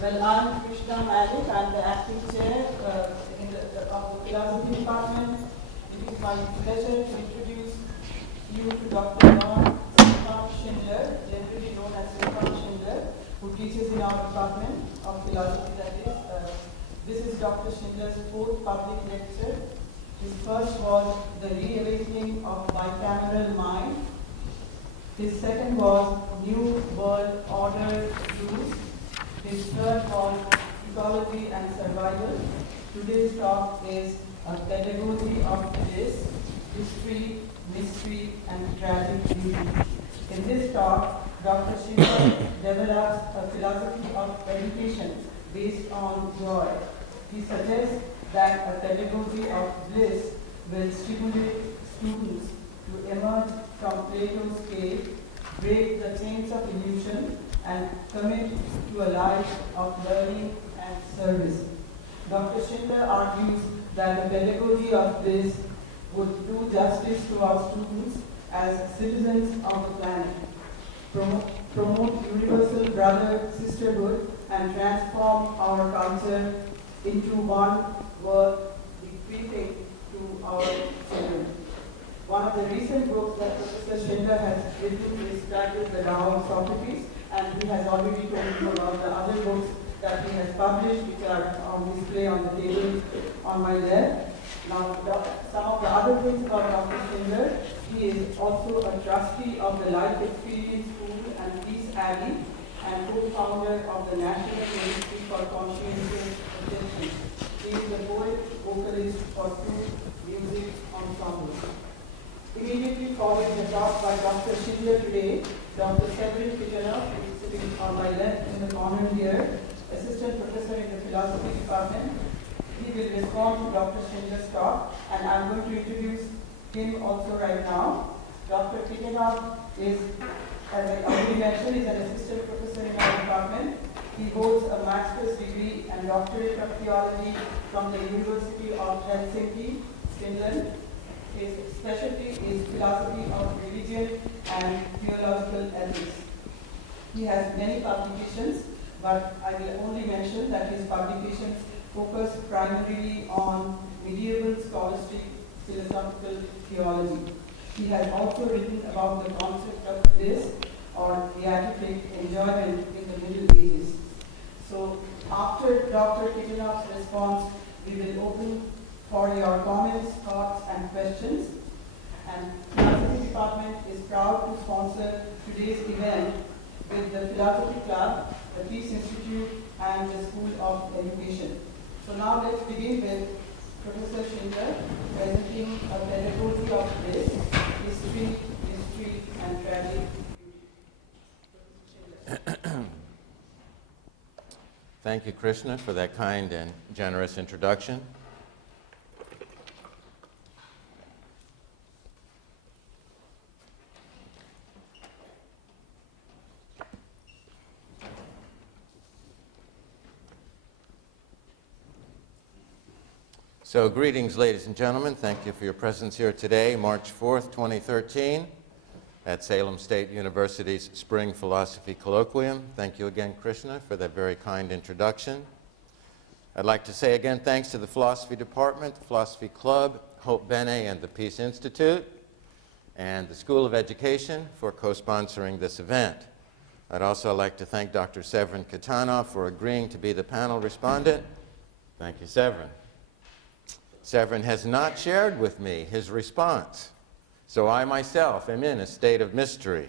Well, I'm Krishna Mallick. I'm the acting chair of the philosophy department. It is my pleasure to introduce you to Dr. Stefan Schindler, generally known as Stefan Schindler, who teaches in our department of philosophy. That is, this is Dr. Schindler's fourth public lecture. His first was The Reawakening of Bicameral Mind. His second was New World Order Views. His third was Ecology and Survival. Today's talk is a Pedagogy of Bliss, History, Mystery, and Tragic Beauty. In this talk, Dr. Schindler develops a philosophy of education based on joy. He suggests that a pedagogy of bliss will stimulate students to emerge from Plato's cave, break the chains of illusion, and commit to a life of learning and service. Dr. Schindler argues that a pedagogy of bliss would do justice to our students as citizens of the planet, promote universal brother-sisterhood, and transform our culture into one worth bequeathing to our children. One of the recent books that Professor Schindler has written is titled The Tao of Socrates, and he has already told you about the other books that he has published, which are on display on the table on my left. Now, some of the other things about Dr. Schindler: he is also a trustee of the Life Experience School and Peace Alley, and co-founder of the National Ministry for Conscientious Attention. He is the poet, vocalist for two music ensembles. Immediately following the talk by Dr. Schindler today, Dr. Severin, who is sitting on my left in the corner here, assistant professor in the philosophy department. He will respond to Dr. Schindler's talk, and I'm going to introduce him also right now. Dr. Kitanov is, as I already mentioned, is an assistant professor in our department. He holds a master's degree and doctorate of theology from the University of Helsinki, Finland. His specialty is philosophy of religion and theological ethics. He has many publications, but I will only mention that his publications focus primarily on medieval scholastic philosophical theology. He has also written about the concept of bliss or beatific enjoyment in the Middle Ages. So after Dr. Kitanov's response, we will open for your comments, thoughts, and questions. And the philosophy department is proud to sponsor today's event with the Philosophy Club, the Peace Institute, and the School of Education. So now let's begin with Professor Schindler presenting a pedagogy of bliss, history, mystery, and tragic beauty. Thank you, Krishna, for that kind and generous introduction. So, greetings, ladies and gentlemen. Thank you for your presence here today, March 4th, 2013, at Salem State University's Spring Philosophy Colloquium. Thank you again, Krishna, for that very kind introduction. I'd like to say again thanks to the Philosophy Department, the Philosophy Club, Hope Bene, and the Peace Institute, and the School of Education for co-sponsoring this event. I'd also like to thank Dr. Severin Kitanov for agreeing to be the panel respondent. Thank you, Severin. Severin has not shared with me his response, so I myself am in a state of mystery,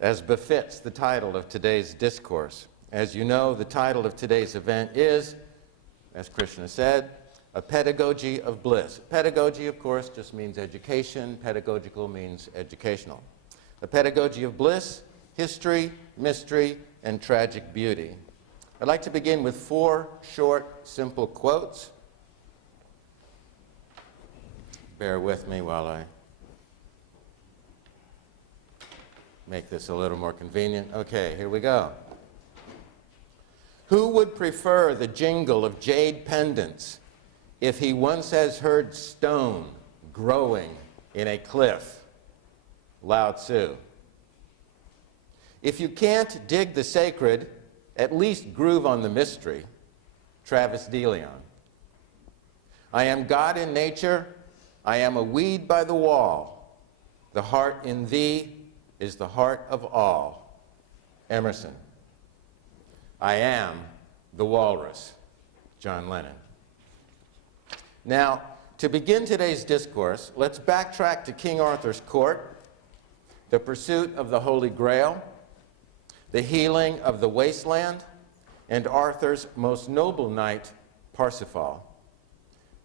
as befits the title of today's discourse. As you know, the title of today's event is, as Krishna said, a pedagogy of bliss. Pedagogy, of course, just means education. Pedagogical means educational. A pedagogy of bliss, history, mystery, and tragic beauty. I'd like to begin with 4 short, simple quotes. Bear with me while I make this a little more convenient. Okay, here we go. Who would prefer the jingle of jade pendants if he once has heard stone growing in a cliff? Lao Tzu. If you can't dig the sacred, at least groove on the mystery, Travis DeLeon. I am God in nature, I am a weed by the wall. The heart in thee is the heart of all. Emerson. I am the walrus. John Lennon. Now, to begin today's discourse, let's backtrack to King Arthur's court, the pursuit of the Holy Grail, the healing of the wasteland, and Arthur's most noble knight, Parsifal.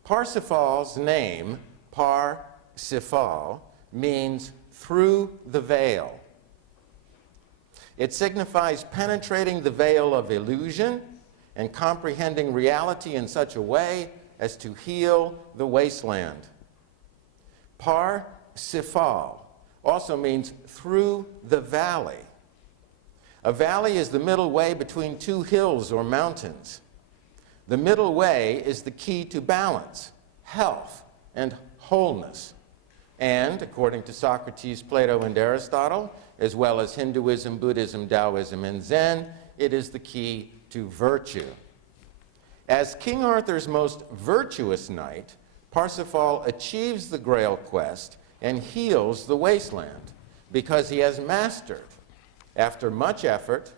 Parsifal's name, Parsifal, means through the veil. It signifies penetrating the veil of illusion and comprehending reality in such a way as to heal the wasteland. Parsifal also means through the valley. A valley is the middle way between two hills or mountains. The middle way is the key to balance, health, and wholeness. And, according to Socrates, Plato, and Aristotle, as well as Hinduism, Buddhism, Taoism, and Zen, it is the key to virtue. As King Arthur's most virtuous knight, Parsifal achieves the Grail quest and heals the wasteland because he has mastered, after much effort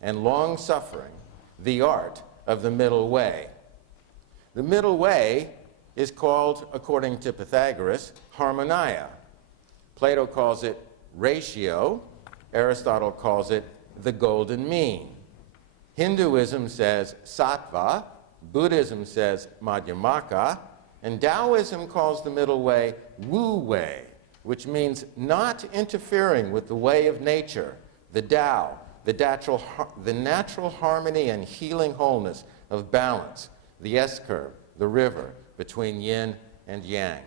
and long suffering, the art of the middle way. The middle way is called, according to Pythagoras, harmonia. Plato calls it ratio. Aristotle calls it the golden mean. Hinduism says sattva, Buddhism says madhyamaka, and Taoism calls the middle way wu wei, which means not interfering with the way of nature, the Tao, the natural harmony and healing wholeness of balance, the S-curve, the river between yin and yang.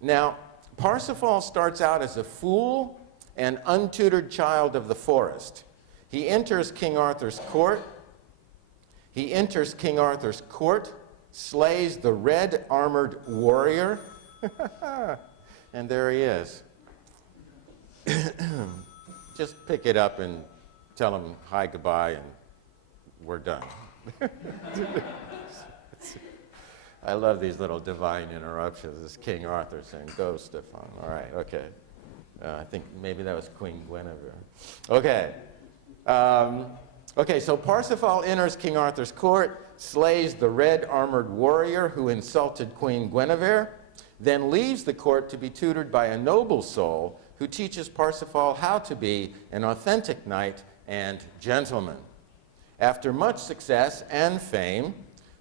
Now, Parsifal starts out as a fool and untutored child of the forest. He enters King Arthur's court, slays the red-armored warrior, and there he is. Just pick it up and tell him hi, goodbye, and we're done. I love these little divine interruptions. This is King Arthur saying, go, Stefan. All right, okay. I think maybe that was Queen Guinevere. Okay. So Parsifal enters King Arthur's court, slays the red-armored warrior who insulted Queen Guinevere, then leaves the court to be tutored by a noble soul who teaches Parsifal how to be an authentic knight and gentleman. After much success and fame,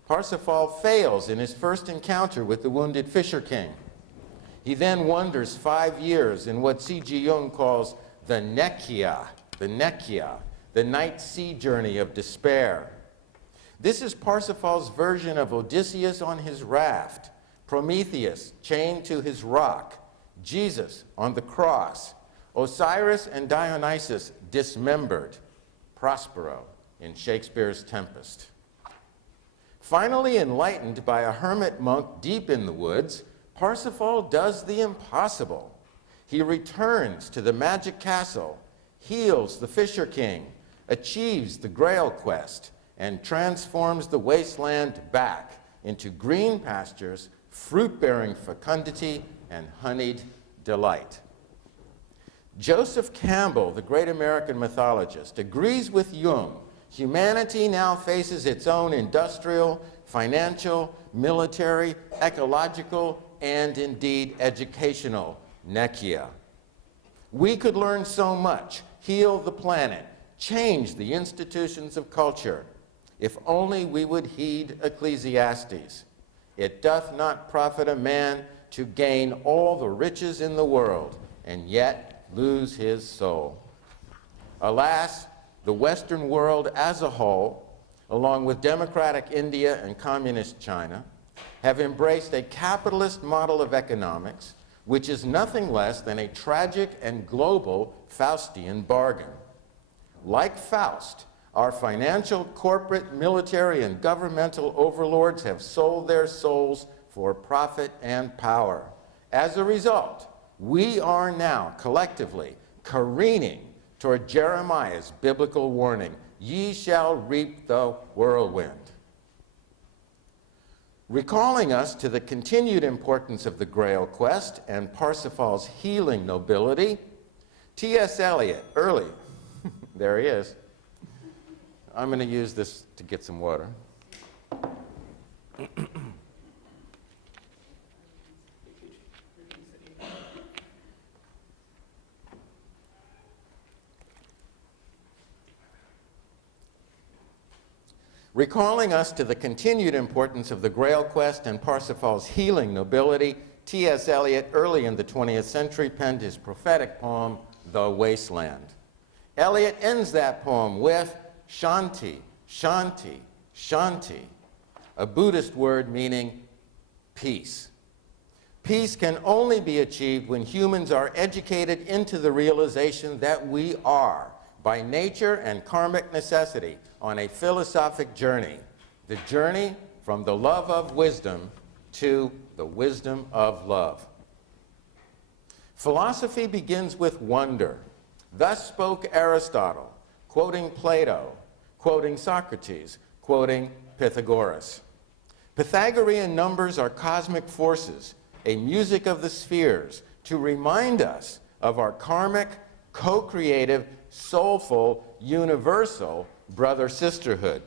Parsifal fails in his first encounter with the wounded Fisher King. He then wanders 5 years in what C.G. Jung calls the nekia, the night sea journey of despair. This is Parsifal's version of Odysseus on his raft, Prometheus chained to his rock, Jesus on the cross, Osiris and Dionysus dismembered, Prospero in Shakespeare's Tempest. Finally enlightened by a hermit monk deep in the woods, Parsifal does the impossible. He returns to the magic castle, heals the Fisher King, achieves the Grail quest, and transforms the wasteland back into green pastures, fruit-bearing fecundity, and honeyed delight. Joseph Campbell, the great American mythologist, agrees with Jung. Humanity now faces its own industrial, financial, military, ecological, and indeed educational nekia. We could learn so much, heal the planet, change the institutions of culture, if only we would heed Ecclesiastes. It doth not profit a man to gain all the riches in the world, and yet lose his soul. Alas, the Western world as a whole, along with democratic India and communist China, have embraced a capitalist model of economics, which is nothing less than a tragic and global Faustian bargain. Like Faust, our financial, corporate, military, and governmental overlords have sold their souls for profit and power. As a result, we are now collectively careening toward Jeremiah's biblical warning, ye shall reap the whirlwind. Recalling us to the continued importance of the Grail quest and Parsifal's healing nobility, T.S. Eliot, early, there he is. I'm going to use this to get some water. Recalling us to the continued importance of the Grail quest and Parsifal's healing nobility, T.S. Eliot, early in the 20th century, penned his prophetic poem, The Wasteland. Eliot ends that poem with Shanti, Shanti, Shanti, a Buddhist word meaning peace. Peace can only be achieved when humans are educated into the realization that we are, by nature and karmic necessity, on a philosophic journey, the journey from the love of wisdom to the wisdom of love. Philosophy begins with wonder. Thus spoke Aristotle, quoting Plato, quoting Socrates, quoting Pythagoras. Pythagorean numbers are cosmic forces, a music of the spheres, to remind us of our karmic, co-creative, soulful, universal brother-sisterhood.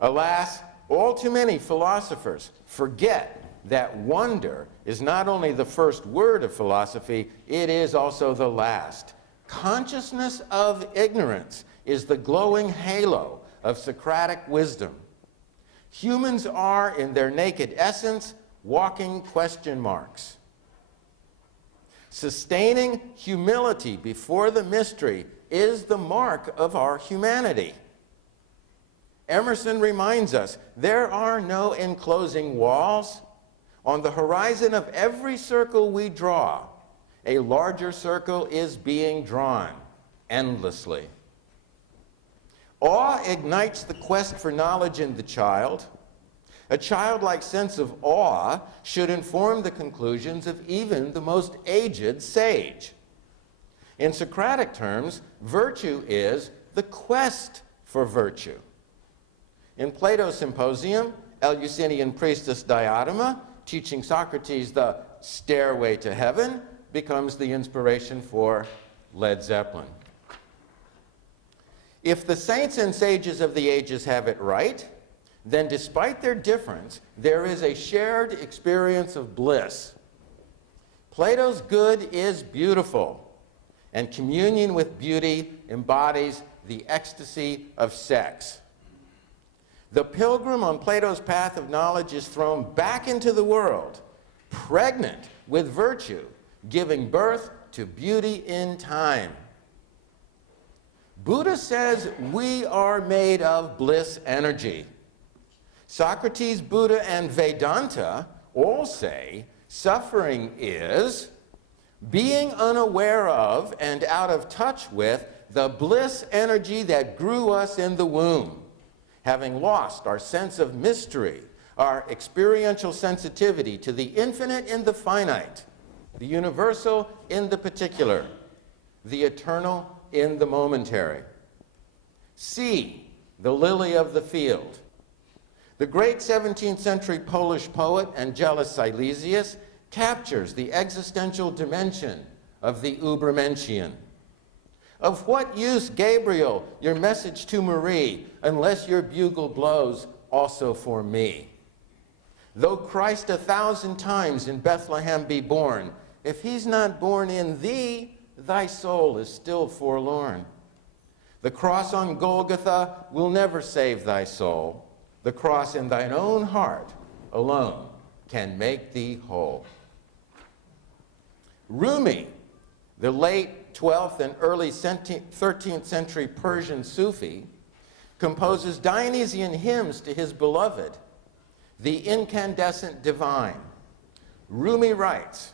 Alas, all too many philosophers forget that wonder is not only the first word of philosophy, it is also the last. Consciousness of ignorance is the glowing halo of Socratic wisdom. Humans are, in their naked essence, walking question marks. Sustaining humility before the mystery is the mark of our humanity. Emerson reminds us there are no enclosing walls. On the horizon of every circle we draw, a larger circle is being drawn endlessly. Awe ignites the quest for knowledge in the child. A childlike sense of awe should inform the conclusions of even the most aged sage. In Socratic terms, virtue is the quest for virtue. In Plato's Symposium, Eleusinian priestess Diotima, teaching Socrates the stairway to heaven, becomes the inspiration for Led Zeppelin. If the saints and sages of the ages have it right, then despite their difference, there is a shared experience of bliss. Plato's good is beautiful, and communion with beauty embodies the ecstasy of sex. The pilgrim on Plato's path of knowledge is thrown back into the world, pregnant with virtue, giving birth to beauty in time. Buddha says we are made of bliss energy. Socrates, Buddha, and Vedanta all say suffering is being unaware of and out of touch with the bliss energy that grew us in the womb, having lost our sense of mystery, our experiential sensitivity to the infinite in the finite, the universal in the particular, the eternal in the momentary. See the lily of the field. The great 17th century Polish poet Angelus Silesius captures the existential dimension of the Übermenschen. Of what use, Gabriel, your message to Marie, unless your bugle blows also for me? Though Christ 1,000 times in Bethlehem be born, if he's not born in thee, thy soul is still forlorn. The cross on Golgotha will never save thy soul. The cross in thine own heart alone can make thee whole. Rumi, the late 12th and early 13th century Persian Sufi, composes Dionysian hymns to his beloved, the incandescent divine. Rumi writes,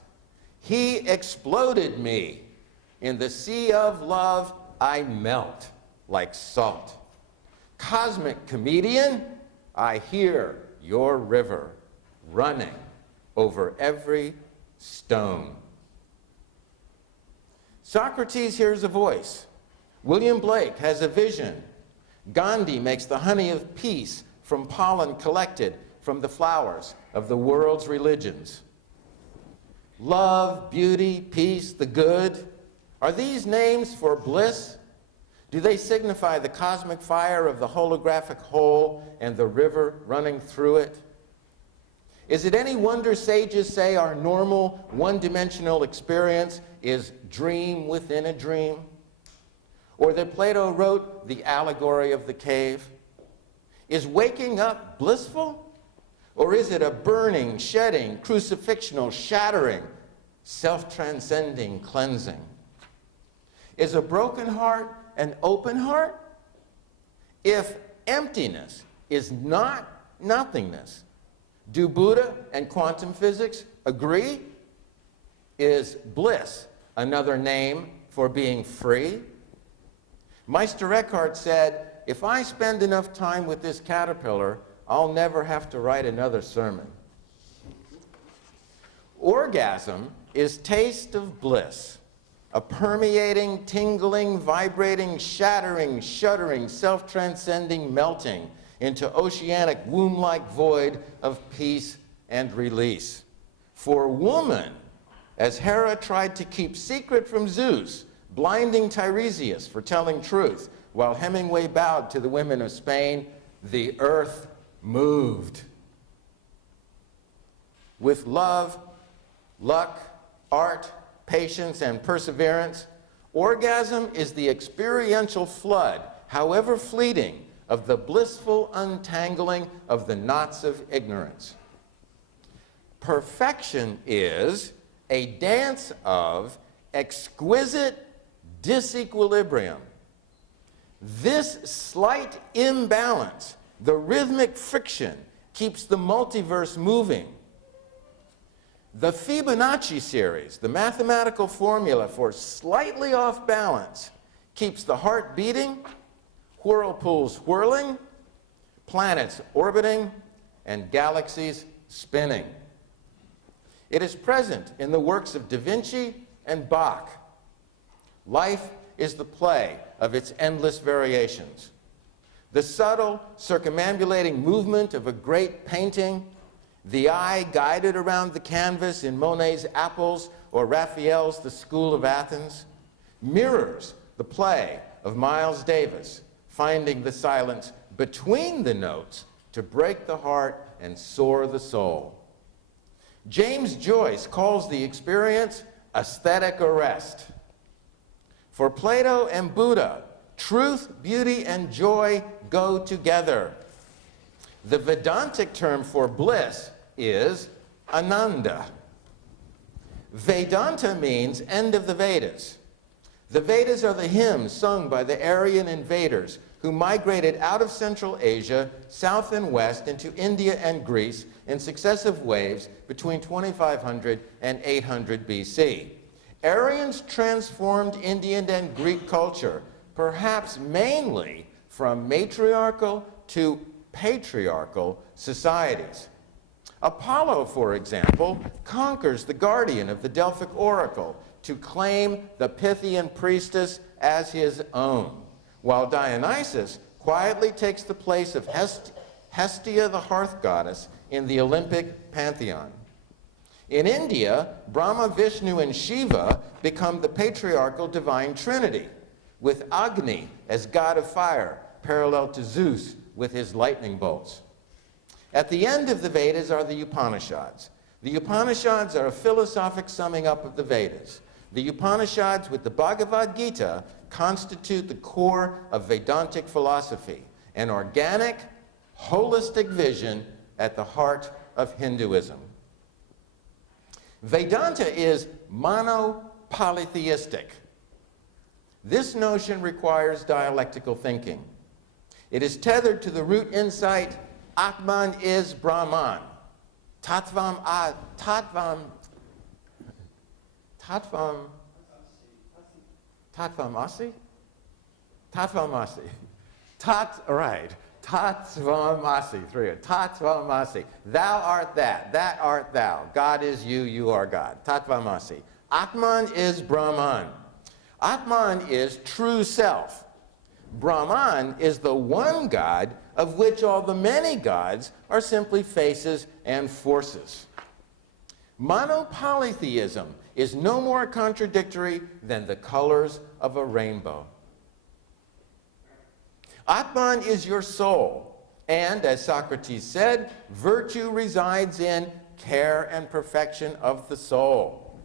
"He exploded me. In the sea of love, I melt like salt. Cosmic comedian, I hear your river running over every stone." Socrates hears a voice. William Blake has a vision. Gandhi makes the honey of peace from pollen collected from the flowers of the world's religions. Love, beauty, peace, the good, are these names for bliss? Do they signify the cosmic fire of the holographic whole and the river running through it? Is it any wonder sages say our normal one-dimensional experience is dream within a dream? Or that Plato wrote the allegory of the cave? Is waking up blissful? Or is it a burning, shedding, crucifixional, shattering, self-transcending cleansing? Is a broken heart an open heart? If emptiness is not nothingness, do Buddha and quantum physics agree? Is bliss another name for being free? Meister Eckhart said, if I spend enough time with this caterpillar, I'll never have to write another sermon. Orgasm is taste of bliss, a permeating, tingling, vibrating, shattering, shuddering, self-transcending melting into oceanic womb-like void of peace and release. For woman, as Hera tried to keep secret from Zeus, blinding Tiresias for telling truth, while Hemingway bowed to the women of Spain, the earth moved. With love, luck, art, patience, and perseverance, orgasm is the experiential flood, however fleeting, of the blissful untangling of the knots of ignorance. Perfection is a dance of exquisite disequilibrium. This slight imbalance, the rhythmic friction, keeps the multiverse moving. The Fibonacci series, the mathematical formula for slightly off balance, keeps the heart beating, whirlpools whirling, planets orbiting, and galaxies spinning. It is present in the works of Da Vinci and Bach. Life is the play of its endless variations. The subtle, circumambulating movement of a great painting, the eye guided around the canvas in Monet's Apples or Raphael's The School of Athens, mirrors the play of Miles Davis, finding the silence between the notes to break the heart and soar the soul. James Joyce calls the experience aesthetic arrest. For Plato and Buddha, truth, beauty, and joy go together. The Vedantic term for bliss is Ananda. Vedanta means end of the Vedas. The Vedas are the hymns sung by the Aryan invaders who migrated out of Central Asia, south and west, into India and Greece in successive waves between 2500 and 800 BC. Aryans transformed Indian and Greek culture, perhaps mainly from matriarchal to patriarchal societies. Apollo, for example, conquers the guardian of the Delphic oracle to claim the Pythian priestess as his own, while Dionysus quietly takes the place of Hestia, the hearth goddess, in the Olympic pantheon. In India, Brahma, Vishnu, and Shiva become the patriarchal divine trinity, with Agni as god of fire, parallel to Zeus with his lightning bolts. At the end of the Vedas are the Upanishads. The Upanishads are a philosophic summing up of the Vedas. The Upanishads with the Bhagavad Gita constitute the core of Vedantic philosophy, an organic, holistic vision at the heart of Hinduism. Vedanta is monopolytheistic. This notion requires dialectical thinking. It is tethered to the root insight, Atman is Brahman. Tattvam asi? Tattvamasi. Thou art that art thou. God is you, you are God. Tattvamasi. Atman is Brahman. Atman is true self. Brahman is the one God of which all the many gods are simply faces and forces. Monopolytheism is no more contradictory than the colors of a rainbow. Atman is your soul, and as Socrates said, virtue resides in care and perfection of the soul.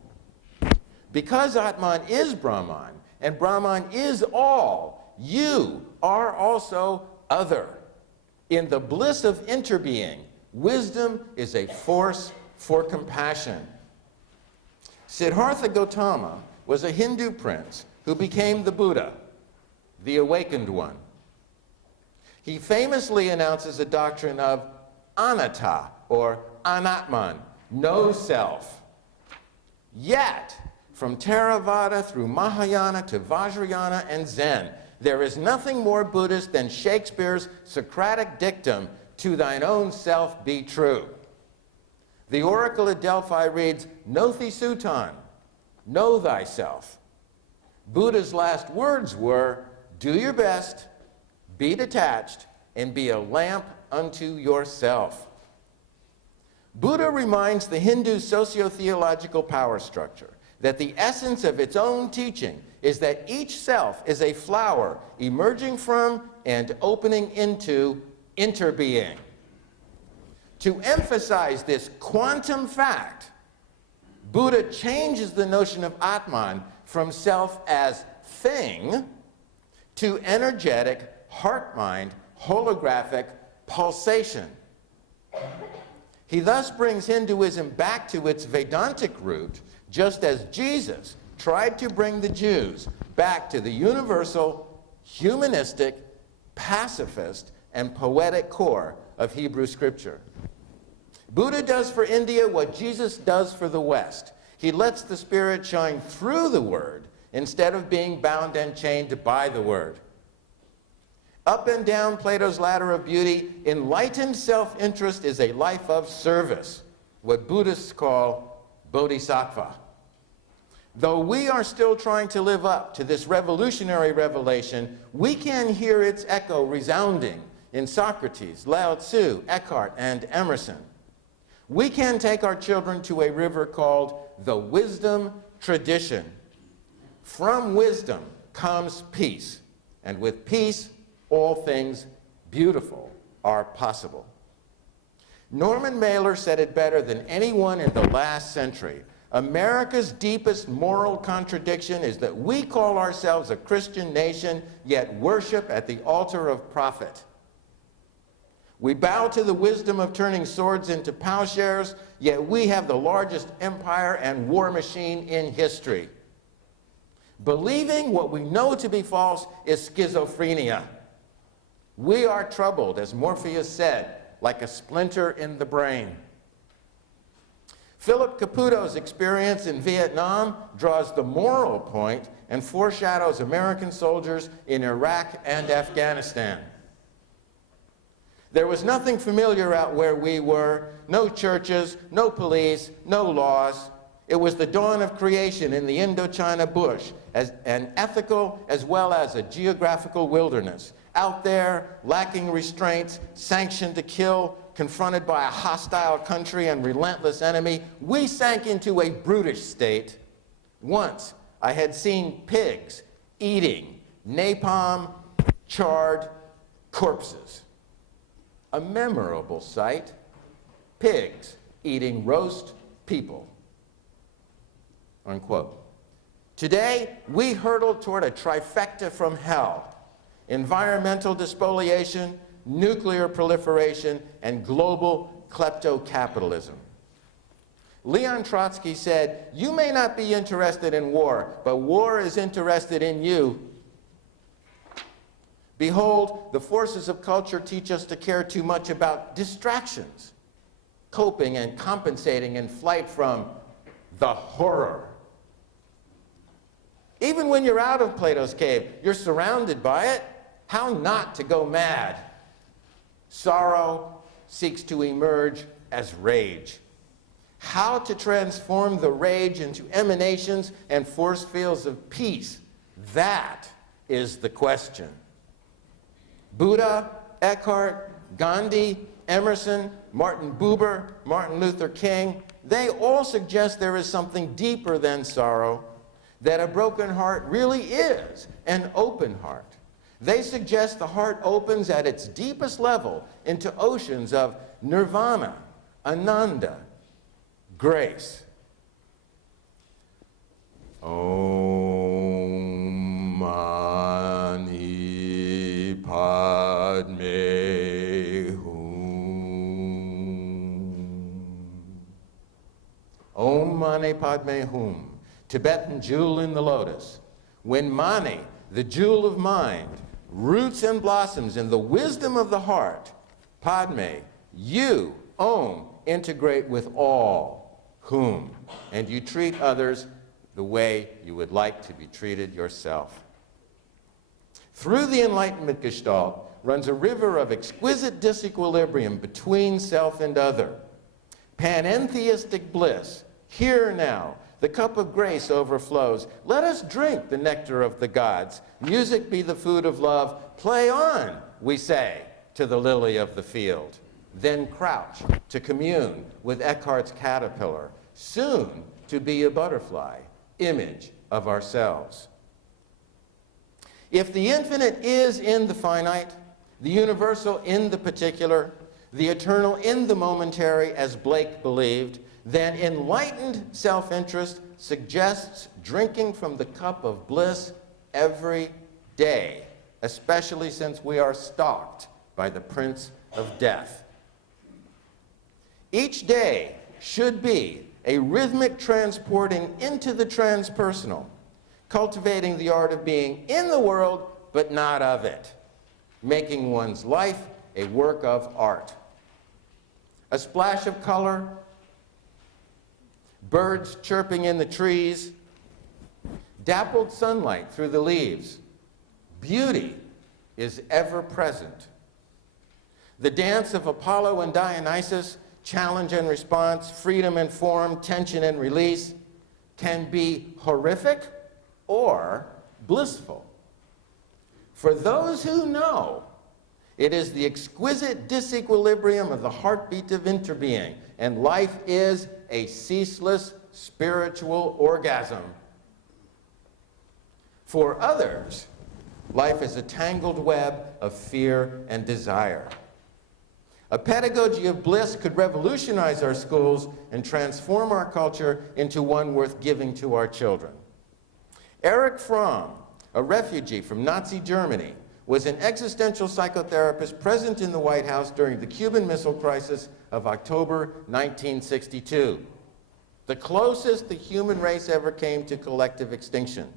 Because Atman is Brahman, and Brahman is all, you are also other. In the bliss of interbeing, wisdom is a force for compassion. Siddhartha Gautama was a Hindu prince who became the Buddha, the awakened one. He famously announces a doctrine of anatta, or anatman, no self. Yet, from Theravada through Mahayana to Vajrayana and Zen, there is nothing more Buddhist than Shakespeare's Socratic dictum, "To thine own self be true." The oracle at Delphi reads, "Nothi sutan," know thyself. Buddha's last words were, "Do your best, be detached, and be a lamp unto yourself." Buddha reminds the Hindu socio-theological power structure that the essence of its own teaching is that each self is a flower emerging from and opening into interbeing. To emphasize this quantum fact, Buddha changes the notion of Atman from self as thing to energetic, heart-mind, holographic pulsation. He thus brings Hinduism back to its Vedantic root, just as Jesus tried to bring the Jews back to the universal, humanistic, pacifist, and poetic core of Hebrew Scripture. Buddha does for India what Jesus does for the West. He lets the Spirit shine through the Word instead of being bound and chained by the Word. Up and down Plato's ladder of beauty, enlightened self-interest is a life of service, what Buddhists call bodhisattva. Though we are still trying to live up to this revolutionary revelation, we can hear its echo resounding in Socrates, Lao Tzu, Eckhart, and Emerson. We can take our children to a river called the wisdom tradition. From wisdom comes peace, and with peace, all things beautiful are possible. Norman Mailer said it better than anyone in the last century. America's deepest moral contradiction is that we call ourselves a Christian nation, yet worship at the altar of profit. We bow to the wisdom of turning swords into plowshares, yet we have the largest empire and war machine in history. Believing what we know to be false is schizophrenia. We are troubled, as Morpheus said, like a splinter in the brain. Philip Caputo's experience in Vietnam draws the moral point and foreshadows American soldiers in Iraq and Afghanistan. There was nothing familiar out where we were, no churches, no police, no laws. It was the dawn of creation in the Indochina bush, as an ethical as well as a geographical wilderness. Out there, lacking restraints, sanctioned to kill, confronted by a hostile country and relentless enemy, we sank into a brutish state. Once, I had seen pigs eating napalm, charred corpses. A memorable sight, pigs eating roast people, unquote. Today, we hurtle toward a trifecta from hell: environmental despoliation, nuclear proliferation, and global klepto-capitalism. Leon Trotsky said, "You may not be interested in war, but war is interested in you." Behold, the forces of culture teach us to care too much about distractions, coping and compensating in flight from the horror. Even when you're out of Plato's cave, you're surrounded by it. How not to go mad? Sorrow seeks to emerge as rage. How to transform the rage into emanations and force fields of peace That is the question. Buddha, Eckhart, Gandhi, Emerson, Martin Buber, Martin Luther King, they all suggest there is something deeper than sorrow, that a broken heart really is an open heart. They suggest the heart opens at its deepest level into oceans of nirvana, ananda, grace. Om Mani Padme Hum. Om Mani Padme Hum, Tibetan jewel in the lotus. When Mani, the jewel of mind, roots and blossoms in the wisdom of the heart, Padme, you, Om, integrate with all, Hum, and you treat others the way you would like to be treated yourself. Through the Enlightenment Gestalt runs a river of exquisite disequilibrium between self and other. Panentheistic bliss, here now, the cup of grace overflows. Let us drink the nectar of the gods. Music be the food of love. Play on, we say, to the lily of the field. Then crouch to commune with Eckhart's caterpillar, soon to be a butterfly, image of ourselves. If the infinite is in the finite, the universal in the particular, the eternal in the momentary, as Blake believed, then enlightened self-interest suggests drinking from the cup of bliss every day, especially since we are stalked by the Prince of Death. Each day should be a rhythmic transporting into the transpersonal, cultivating the art of being in the world but not of it, making one's life a work of art. A splash of color, birds chirping in the trees, dappled sunlight through the leaves. Beauty is ever present. The dance of Apollo and Dionysus, challenge and response, freedom and form, tension and release, can be horrific or blissful. For those who know, it is the exquisite disequilibrium of the heartbeat of interbeing, and life is a ceaseless spiritual orgasm. For others, life is a tangled web of fear and desire. A pedagogy of bliss could revolutionize our schools and transform our culture into one worth giving to our children. Erich Fromm, a refugee from Nazi Germany, was an existential psychotherapist present in the White House during the Cuban Missile Crisis of October 1962, the closest the human race ever came to collective extinction.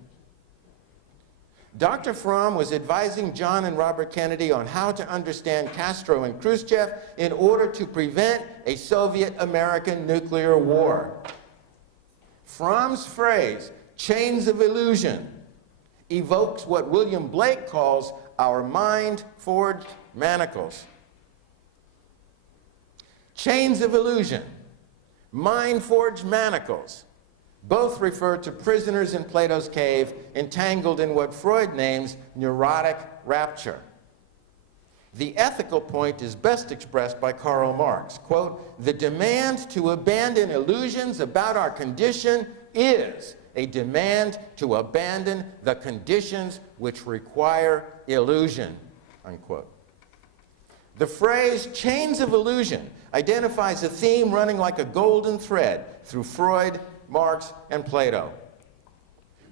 Dr. Fromm was advising John and Robert Kennedy on how to understand Castro and Khrushchev in order to prevent a Soviet-American nuclear war. Fromm's phrase, chains of illusion, evokes what William Blake calls our mind-forged manacles. Chains of illusion, mind-forged manacles, both refer to prisoners in Plato's cave entangled in what Freud names neurotic rapture. The ethical point is best expressed by Karl Marx. Quote, "The demand to abandon illusions about our condition is a demand to abandon the conditions which require illusion," unquote. The phrase chains of illusion identifies a theme running like a golden thread through Freud, Marx, and Plato.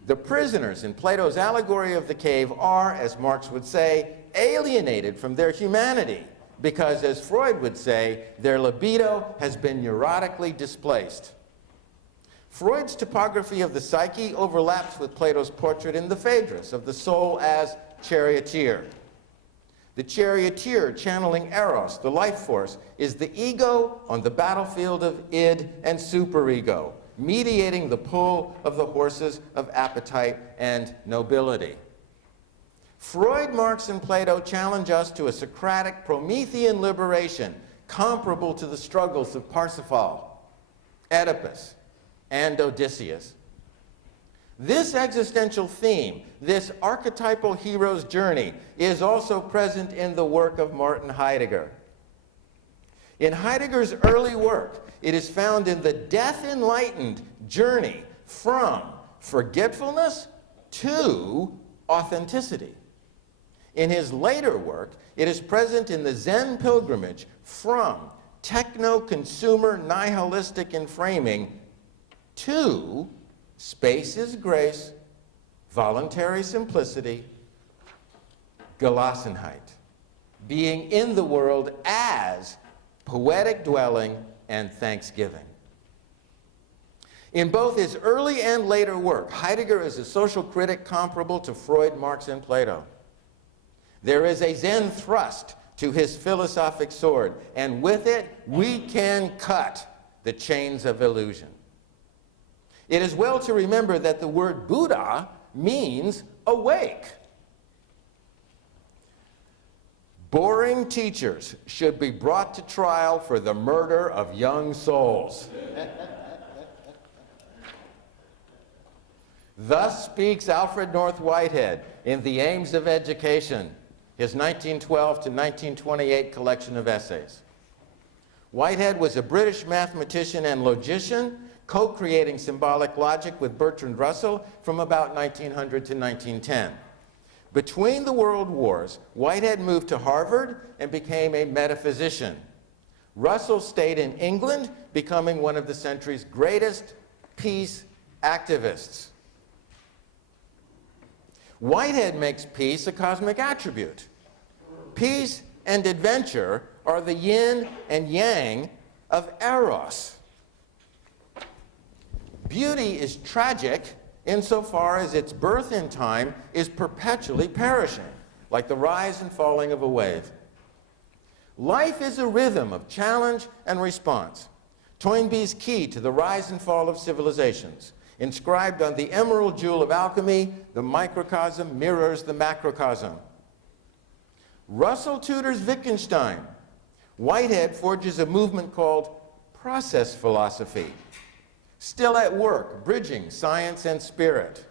The prisoners in Plato's allegory of the cave are, as Marx would say, alienated from their humanity because, as Freud would say, their libido has been neurotically displaced. Freud's topography of the psyche overlaps with Plato's portrait in the Phaedrus of the soul as charioteer. The charioteer channeling Eros, the life force, is the ego on the battlefield of id and superego, mediating the pull of the horses of appetite and nobility. Freud, Marx, and Plato challenge us to a Socratic Promethean liberation comparable to the struggles of Parsifal, Oedipus, and Odysseus. This existential theme, this archetypal hero's journey, is also present in the work of Martin Heidegger. In Heidegger's early work, it is found in the death-enlightened journey from forgetfulness to authenticity. In his later work, it is present in the Zen pilgrimage from techno-consumer nihilistic enframing to space is grace, voluntary simplicity, Gelassenheit, being in the world as poetic dwelling and thanksgiving. In both his early and later work, Heidegger is a social critic comparable to Freud, Marx, and Plato. There is a Zen thrust to his philosophic sword, and with it, we can cut the chains of illusion. It is well to remember that the word Buddha means awake. Boring teachers should be brought to trial for the murder of young souls. Thus speaks Alfred North Whitehead in The Aims of Education, his 1912 to 1928 collection of essays. Whitehead was a British mathematician and logician, co-creating symbolic logic with Bertrand Russell from about 1900 to 1910. Between the world wars, Whitehead moved to Harvard and became a metaphysician. Russell stayed in England, becoming one of the century's greatest peace activists. Whitehead makes peace a cosmic attribute. Peace and adventure are the yin and yang of eros. Beauty is tragic insofar as its birth in time is perpetually perishing, like the rise and falling of a wave. Life is a rhythm of challenge and response. Toynbee's key to the rise and fall of civilizations. Inscribed on the emerald jewel of alchemy, the microcosm mirrors the macrocosm. Russell tutors Wittgenstein. Whitehead forges a movement called process philosophy, still at work, bridging science and spirit.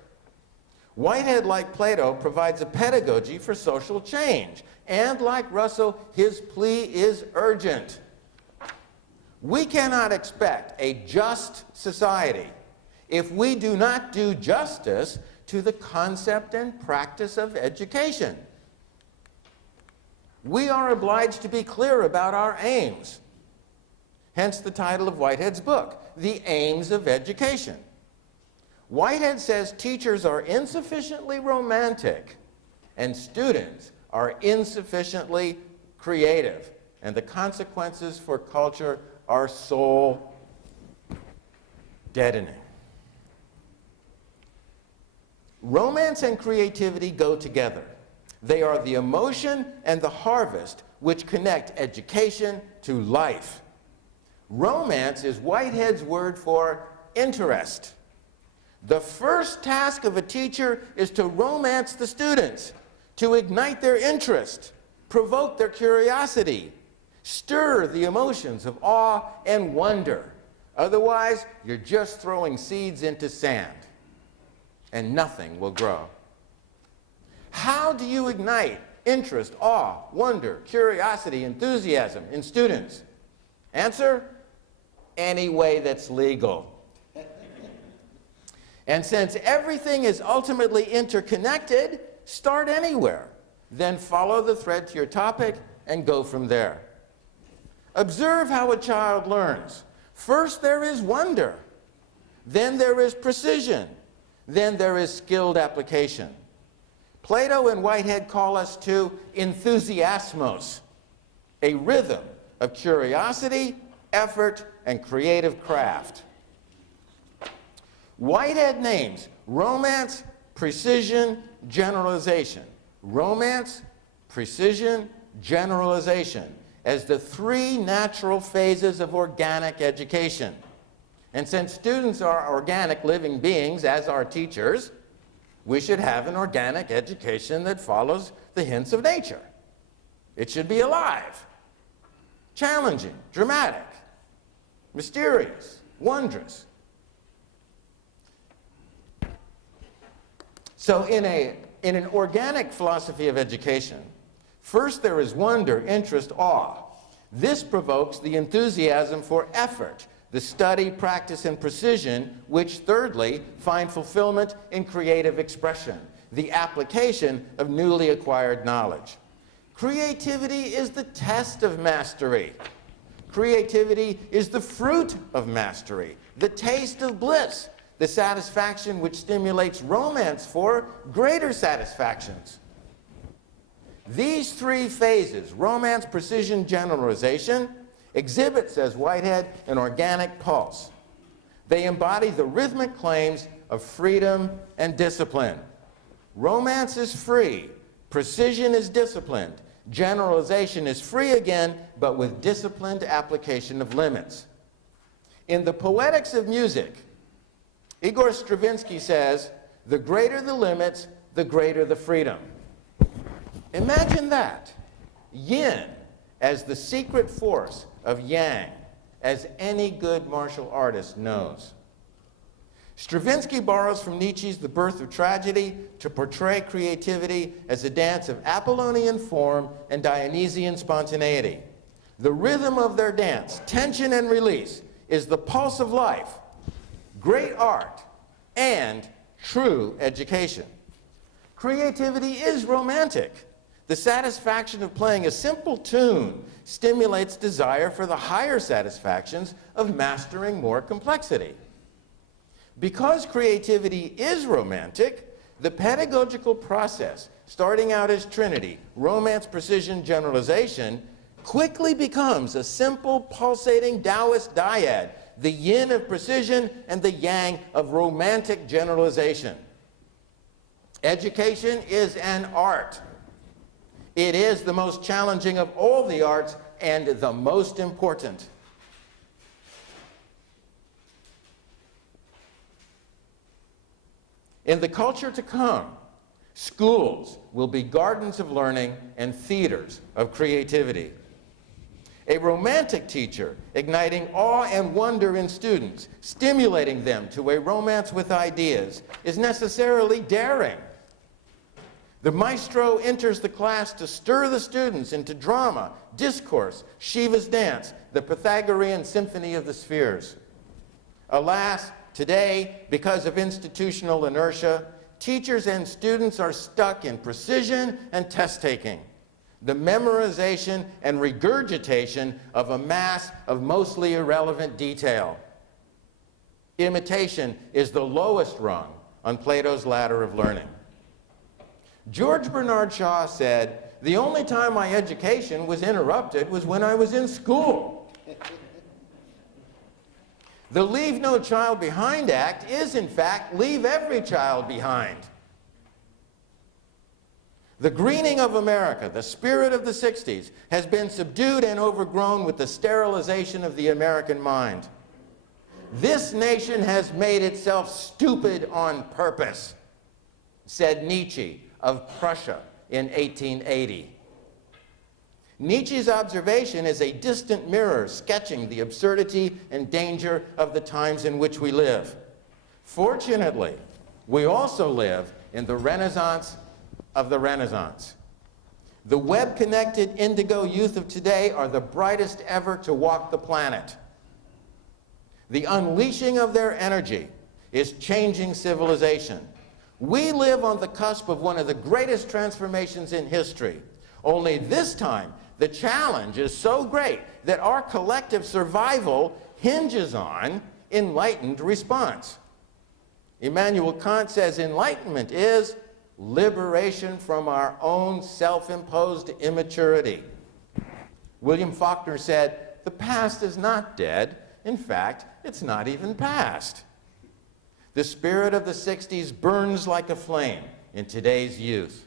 Whitehead, like Plato, provides a pedagogy for social change, and like Russell, his plea is urgent. We cannot expect a just society if we do not do justice to the concept and practice of education. We are obliged to be clear about our aims. Hence the title of Whitehead's book, The Aims of Education. Whitehead says teachers are insufficiently romantic and students are insufficiently creative, and the consequences for culture are soul deadening. Romance and creativity go together. They are the emotion and the harvest which connect education to life. Romance is Whitehead's word for interest. The first task of a teacher is to romance the students, to ignite their interest, provoke their curiosity, stir the emotions of awe and wonder. Otherwise, you're just throwing seeds into sand, and nothing will grow. How do you ignite interest, awe, wonder, curiosity, enthusiasm in students? Answer: any way that's legal. And since everything is ultimately interconnected, start anywhere. Then follow the thread to your topic and go from there. Observe how a child learns. First there is wonder. Then there is precision. Then there is skilled application. Plato and Whitehead call us to enthusiasmos, a rhythm of curiosity, effort, and creative craft. Whitehead names romance, precision, generalization. Romance, precision, generalization as the three natural phases of organic education. And since students are organic living beings, as are teachers, we should have an organic education that follows the hints of nature. It should be alive, challenging, dramatic, mysterious, wondrous. So in an organic philosophy of education, first there is wonder, interest, awe. This provokes the enthusiasm for effort, the study, practice, and precision, which, thirdly, find fulfillment in creative expression, the application of newly acquired knowledge. Creativity is the test of mastery. Creativity is the fruit of mastery, the taste of bliss, the satisfaction which stimulates romance for greater satisfactions. These three phases, romance, precision, generalization, exhibit, says Whitehead, an organic pulse. They embody the rhythmic claims of freedom and discipline. Romance is free, precision is disciplined, generalization is free again, but with disciplined application of limits. In the Poetics of Music, Igor Stravinsky says, the greater the limits, the greater the freedom. Imagine that. Yin as the secret force of yang, as any good martial artist knows. Stravinsky borrows from Nietzsche's The Birth of Tragedy to portray creativity as a dance of Apollonian form and Dionysian spontaneity. The rhythm of their dance, tension and release, is the pulse of life, great art, and true education. Creativity is romantic. The satisfaction of playing a simple tune stimulates desire for the higher satisfactions of mastering more complexity. Because creativity is romantic, the pedagogical process, starting out as Trinity, romance, precision, generalization, quickly becomes a simple, pulsating Taoist dyad, the yin of precision and the yang of romantic generalization. Education is an art. It is the most challenging of all the arts and the most important. In the culture to come, schools will be gardens of learning and theaters of creativity. A romantic teacher igniting awe and wonder in students, stimulating them to a romance with ideas, is necessarily daring. The maestro enters the class to stir the students into drama, discourse, Shiva's dance, the Pythagorean symphony of the spheres. Alas, today, because of institutional inertia, teachers and students are stuck in precision and test-taking, the memorization and regurgitation of a mass of mostly irrelevant detail. Imitation is the lowest rung on Plato's ladder of learning. George Bernard Shaw said, "The only time my education was interrupted was when I was in school." The Leave No Child Behind Act is, in fact, leave every child behind. The greening of America, the spirit of the 60s, has been subdued and overgrown with the sterilization of the American mind. This nation has made itself stupid on purpose, said Nietzsche of Prussia in 1880. Nietzsche's observation is a distant mirror sketching the absurdity and danger of the times in which we live. Fortunately, we also live in the Renaissance of the Renaissance. The web-connected indigo youth of today are the brightest ever to walk the planet. The unleashing of their energy is changing civilization. We live on the cusp of one of the greatest transformations in history. Only this time, the challenge is so great that our collective survival hinges on enlightened response. Immanuel Kant says enlightenment is liberation from our own self-imposed immaturity. William Faulkner said, "The past is not dead. In fact, it's not even past." The spirit of the 60s burns like a flame in today's youth.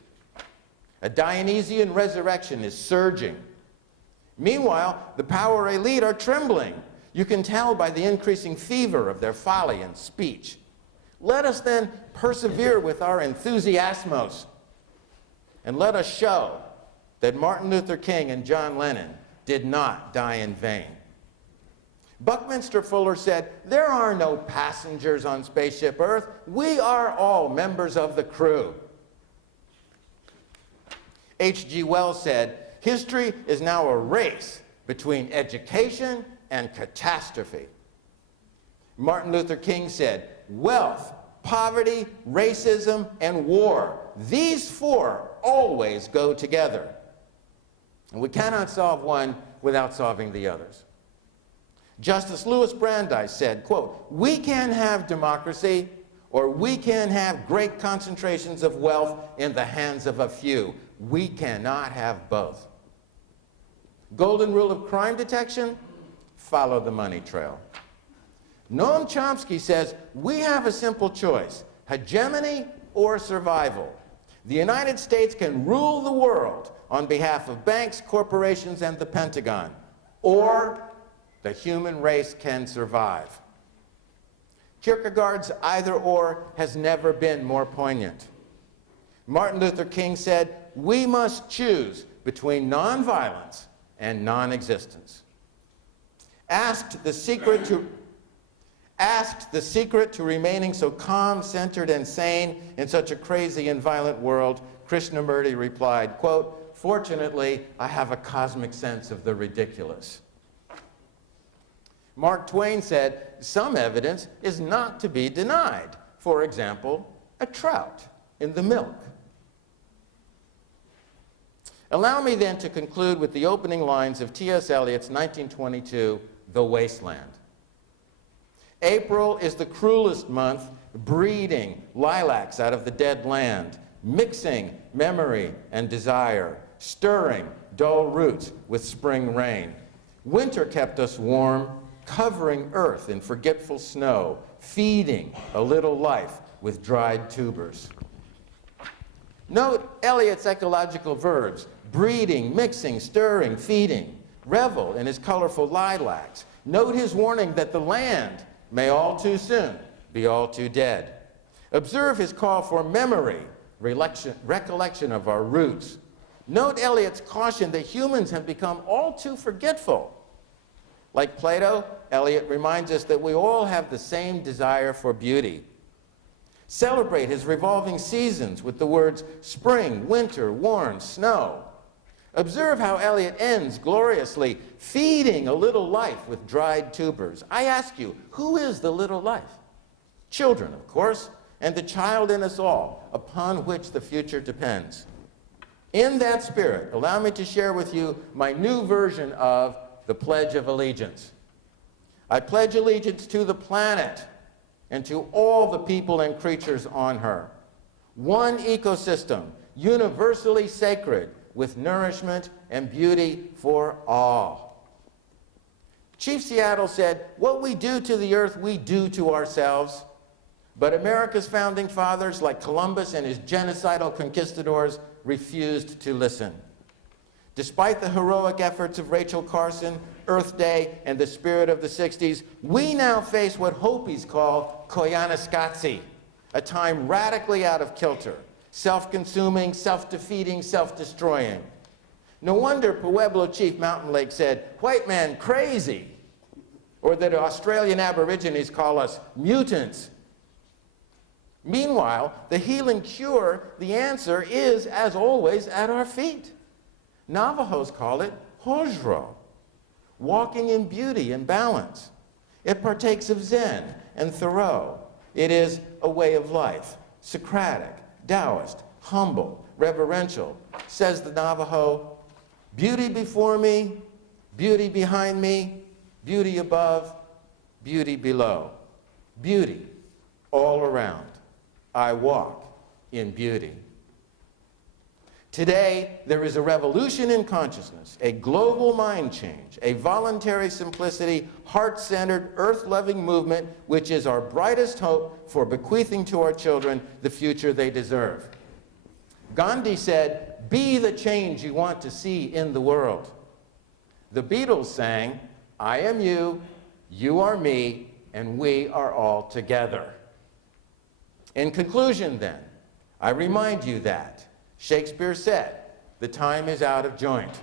A Dionysian resurrection is surging. Meanwhile, the power elite are trembling. You can tell by the increasing fever of their folly and speech. Let us then persevere with our enthusiasmos, and let us show that Martin Luther King and John Lennon did not die in vain. Buckminster Fuller said, "There are no passengers on Spaceship Earth. We are all members of the crew." H.G. Wells said, "History is now a race between education and catastrophe." Martin Luther King said, "Wealth, poverty, racism, and war, these four always go together. And we cannot solve one without solving the others." Justice Louis Brandeis said, quote, "We can have democracy, or we can have great concentrations of wealth in the hands of a few. We cannot have both." Golden rule of crime detection: follow the money trail. Noam Chomsky says, "We have a simple choice, hegemony or survival. The United States can rule the world on behalf of banks, corporations, and the Pentagon, or the human race can survive." Kierkegaard's either-or has never been more poignant. Martin Luther King said, "We must choose between nonviolence and non-existence." Asked the secret to remaining so calm, centered, and sane in such a crazy and violent world, Krishnamurti replied, quote, "Fortunately, I have a cosmic sense of the ridiculous." Mark Twain said, "Some evidence is not to be denied. For example, a trout in the milk." Allow me then to conclude with the opening lines of T.S. Eliot's 1922, The Wasteland. "April is the cruelest month, breeding lilacs out of the dead land, mixing memory and desire, stirring dull roots with spring rain. Winter kept us warm, covering earth in forgetful snow, feeding a little life with dried tubers." Note Eliot's ecological verbs: breeding, mixing, stirring, feeding. Revel in his colorful lilacs. Note his warning that the land may all too soon be all too dead. Observe his call for memory, recollection of our roots. Note Eliot's caution that humans have become all too forgetful. Like Plato, Eliot reminds us that we all have the same desire for beauty. Celebrate his revolving seasons with the words spring, winter, warm, snow. Observe how Eliot ends gloriously, feeding a little life with dried tubers. I ask you, who is the little life? Children, of course, and the child in us all, upon which the future depends. In that spirit, allow me to share with you my new version of the Pledge of Allegiance. I pledge allegiance to the planet and to all the people and creatures on her. One ecosystem, universally sacred, with nourishment and beauty for all. Chief Seattle said, "What we do to the earth, we do to ourselves." But America's founding fathers, like Columbus and his genocidal conquistadors, refused to listen. Despite the heroic efforts of Rachel Carson, Earth Day, and the spirit of the 60s, we now face what Hopis call Koyaanisqatsi, a time radically out of kilter, self-consuming, self-defeating, self-destroying. No wonder Pueblo Chief Mountain Lake said, "White man crazy," or that Australian Aborigines call us mutants. Meanwhile, the healing cure, the answer is, as always, at our feet. Navajos call it hojro, walking in beauty and balance. It partakes of Zen and Thoreau. It is a way of life, Socratic, Taoist, humble, reverential. Says the Navajo, "Beauty before me, beauty behind me, beauty above, beauty below. Beauty all around. I walk in beauty." Today, there is a revolution in consciousness, a global mind change, a voluntary simplicity, heart-centered, earth-loving movement, which is our brightest hope for bequeathing to our children the future they deserve. Gandhi said, "Be the change you want to see in the world." The Beatles sang, "I am you, you are me, and we are all together." In conclusion, then, I remind you that Shakespeare said, "The time is out of joint."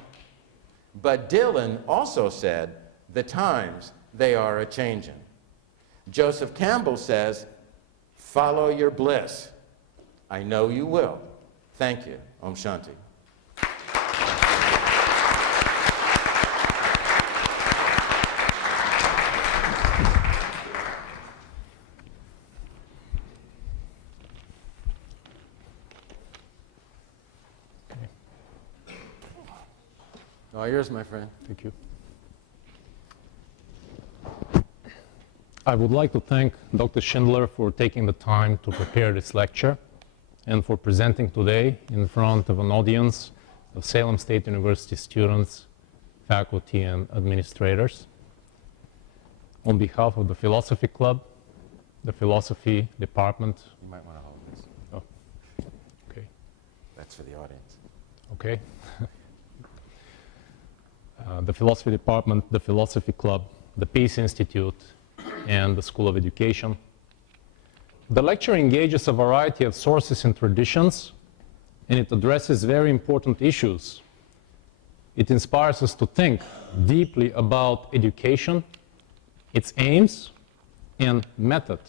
But Dylan also said, "The times they are a-changin'. Joseph Campbell says, follow your bliss. I know you will. Thank you. Om Shanti. All yours, my friend. Thank you. I would like to thank Dr. Schindler for taking the time to prepare this lecture and for presenting today in front of an audience of Salem State University students, faculty, and administrators. On behalf of the Philosophy Club, the Philosophy Department. You might want to hold this. Oh, okay. That's for the audience. Okay. The Philosophy Department, the Philosophy Club, the Peace Institute, and the School of Education. The lecture engages a variety of sources and traditions, and it addresses very important issues. It inspires us to think deeply about education, its aims, and method.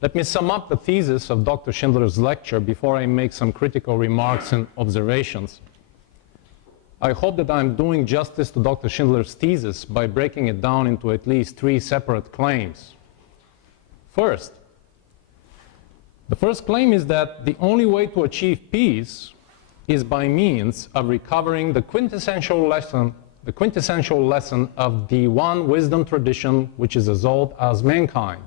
Let me sum up the thesis of Dr. Schindler's lecture before I make some critical remarks and observations. I hope that I'm doing justice to Dr. Schindler's thesis by breaking it down into at least 3 separate claims. First, the first claim is that the only way to achieve peace is by means of recovering the quintessential lesson of the one wisdom tradition which is as old as mankind.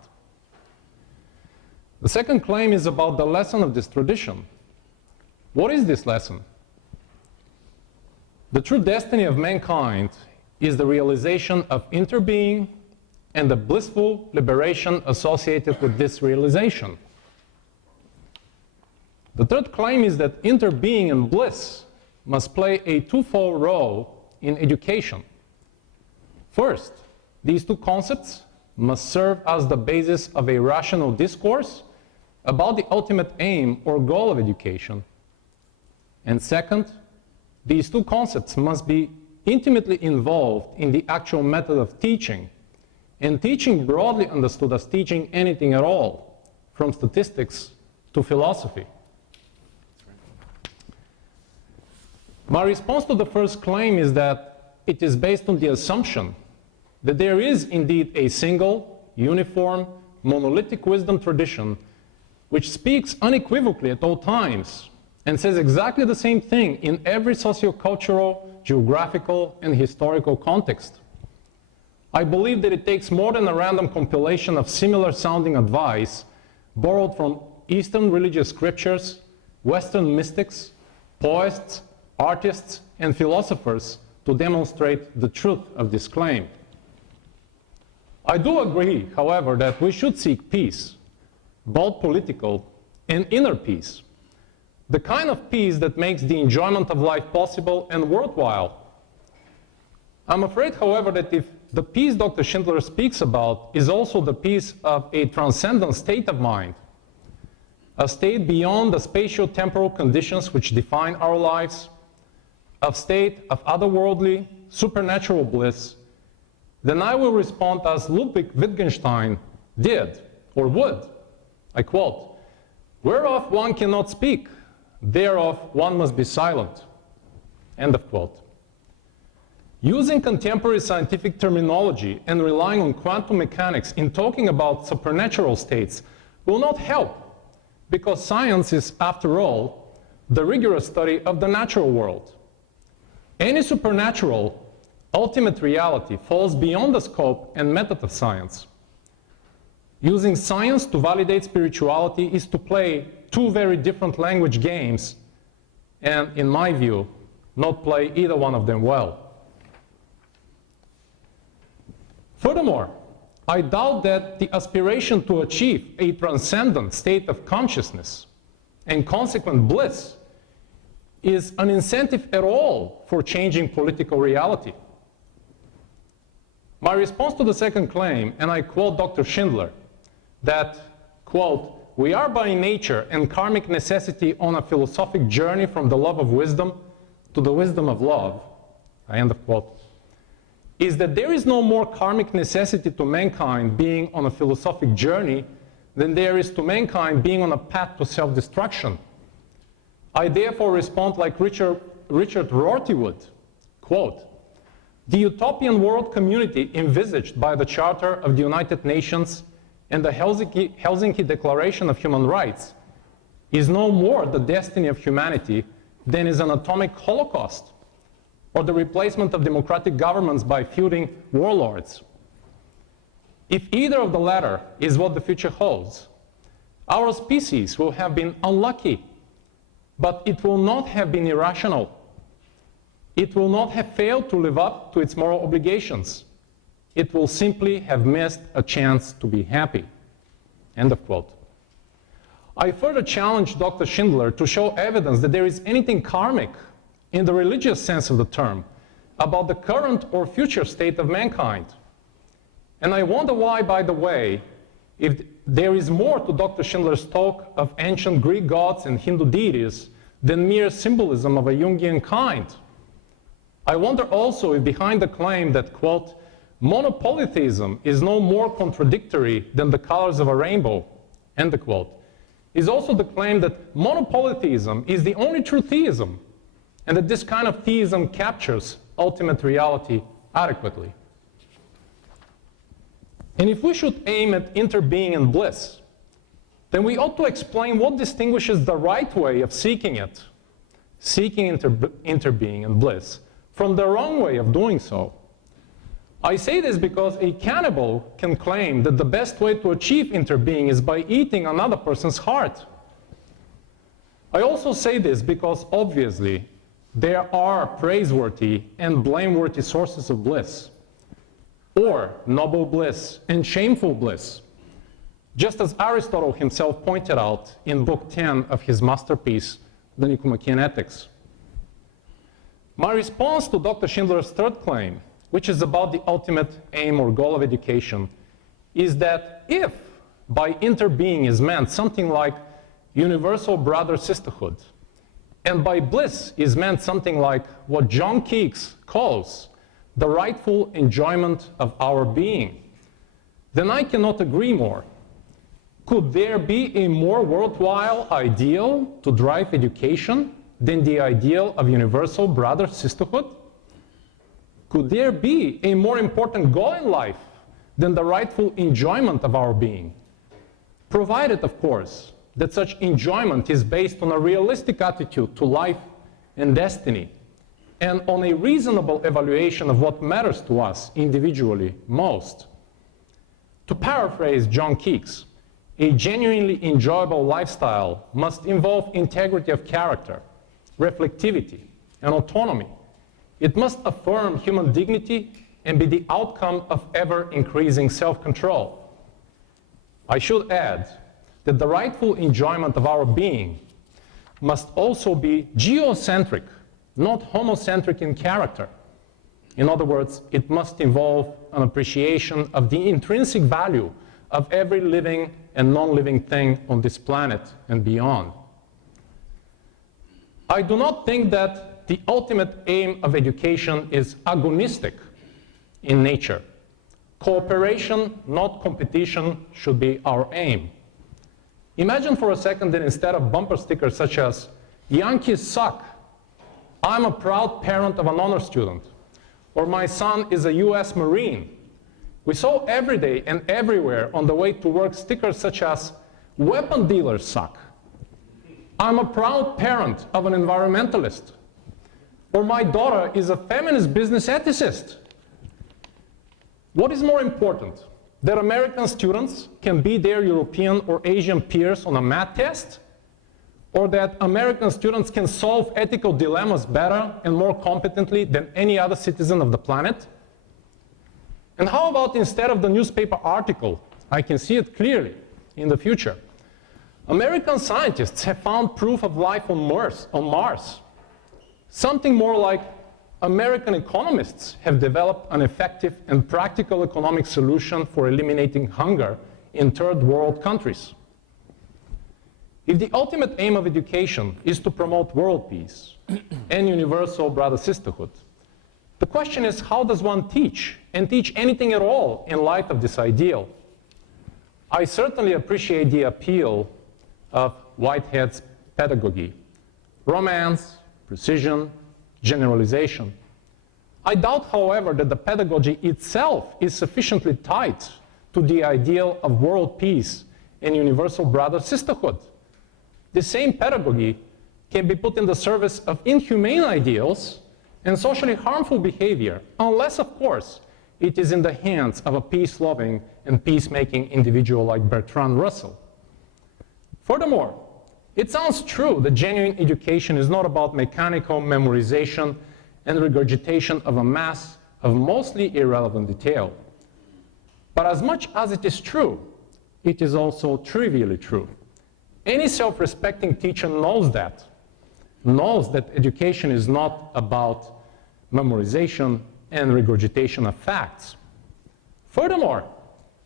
The second claim is about the lesson of this tradition. What is this lesson? The true destiny of mankind is the realization of interbeing and the blissful liberation associated with this realization. The third claim is that interbeing and bliss must play a twofold role in education. First, these two concepts must serve as the basis of a rational discourse about the ultimate aim or goal of education. And second, these two concepts must be intimately involved in the actual method of teaching, and teaching broadly understood as teaching anything at all, from statistics to philosophy. My response to the first claim is that it is based on the assumption that there is indeed a single, uniform, monolithic wisdom tradition which speaks unequivocally at all times and says exactly the same thing in every sociocultural, geographical, and historical context. I believe that it takes more than a random compilation of similar sounding advice borrowed from Eastern religious scriptures, Western mystics, poets, artists, and philosophers to demonstrate the truth of this claim. I do agree, however, that we should seek peace, both political and inner peace, the kind of peace that makes the enjoyment of life possible and worthwhile. I'm afraid, however, that if the peace Dr. Schindler speaks about is also the peace of a transcendent state of mind, a state beyond the spatio-temporal conditions which define our lives, a state of otherworldly, supernatural bliss, then I will respond as Ludwig Wittgenstein did, or would. I quote, "Whereof one cannot speak, thereof one must be silent." End of quote. Using contemporary scientific terminology and relying on quantum mechanics in talking about supernatural states will not help, because science is, after all, the rigorous study of the natural world. Any supernatural, ultimate reality falls beyond the scope and method of science. Using science to validate spirituality is to play two very different language games, and in my view, not play either one of them well. Furthermore, I doubt that the aspiration to achieve a transcendent state of consciousness and consequent bliss is an incentive at all for changing political reality. My response to the second claim, and I quote Dr. Schindler, that, quote, "We are by nature and karmic necessity on a philosophic journey from the love of wisdom to the wisdom of love," end of quote, is that there is no more karmic necessity to mankind being on a philosophic journey than there is to mankind being on a path to self-destruction. I therefore respond like Richard Rorty would, quote, "The utopian world community envisaged by the Charter of the United Nations and the Helsinki Declaration of Human Rights is no more the destiny of humanity than is an atomic holocaust or the replacement of democratic governments by feuding warlords. If either of the latter is what the future holds, our species will have been unlucky, but it will not have been irrational. It will not have failed to live up to its moral obligations. It will simply have missed a chance to be happy." End of quote. I further challenge Dr. Schindler to show evidence that there is anything karmic, in the religious sense of the term, about the current or future state of mankind. And I wonder why, by the way, if there is more to Dr. Schindler's talk of ancient Greek gods and Hindu deities than mere symbolism of a Jungian kind. I wonder also if behind the claim that, quote, "monopolytheism is no more contradictory than the colors of a rainbow," end of quote, is also the claim that monopolytheism is the only true theism, and that this kind of theism captures ultimate reality adequately. And if we should aim at interbeing and bliss, then we ought to explain what distinguishes the right way of seeking it, seeking interbeing and bliss, from the wrong way of doing so. I say this because a cannibal can claim that the best way to achieve interbeing is by eating another person's heart. I also say this because obviously there are praiseworthy and blameworthy sources of bliss, or noble bliss and shameful bliss, just as Aristotle himself pointed out in Book 10 of his masterpiece, the Nicomachean Ethics. My response to Dr. Schindler's third claim, which is about the ultimate aim or goal of education, is that if by interbeing is meant something like universal brother-sisterhood, and by bliss is meant something like what John Keats calls the rightful enjoyment of our being, then I cannot agree more. Could there be a more worthwhile ideal to drive education than the ideal of universal brother-sisterhood? Could there be a more important goal in life than the rightful enjoyment of our being? Provided, of course, that such enjoyment is based on a realistic attitude to life and destiny, and on a reasonable evaluation of what matters to us individually most. To paraphrase John Keats, a genuinely enjoyable lifestyle must involve integrity of character, reflectivity, and autonomy. It must affirm human dignity and be the outcome of ever-increasing self-control. I should add that the rightful enjoyment of our being must also be geocentric, not homocentric in character. In other words, it must involve an appreciation of the intrinsic value of every living and non-living thing on this planet and beyond. I do not think that the ultimate aim of education is agonistic in nature. Cooperation, not competition, should be our aim. Imagine for a second that instead of bumper stickers such as "Yankees suck," "I'm a proud parent of an honor student," or "My son is a US Marine," we saw every day and everywhere on the way to work stickers such as "Weapon dealers suck," "I'm a proud parent of an environmentalist," or "My daughter is a feminist business ethicist." What is more important? That American students can beat their European or Asian peers on a math test? Or that American students can solve ethical dilemmas better and more competently than any other citizen of the planet? And how about instead of the newspaper article, I can see it clearly in the future, American scientists have found proof of life on Mars. Something more like American economists have developed an effective and practical economic solution for eliminating hunger in third world countries. If the ultimate aim of education is to promote world peace and universal brother-sisterhood, The question is, how does one teach, and teach anything at all in light of this ideal? I certainly appreciate the appeal of Whitehead's pedagogy: romance, precision, generalization. I doubt, however, that the pedagogy itself is sufficiently tied to the ideal of world peace and universal brother-sisterhood. The same pedagogy can be put in the service of inhumane ideals and socially harmful behavior, unless, of course, it is in the hands of a peace-loving and peacemaking individual like Bertrand Russell. Furthermore, it sounds true that genuine education is not about mechanical memorization and regurgitation of a mass of mostly irrelevant detail. But as much as it is true, it is also trivially true. Any self-respecting teacher knows that education is not about memorization and regurgitation of facts. Furthermore,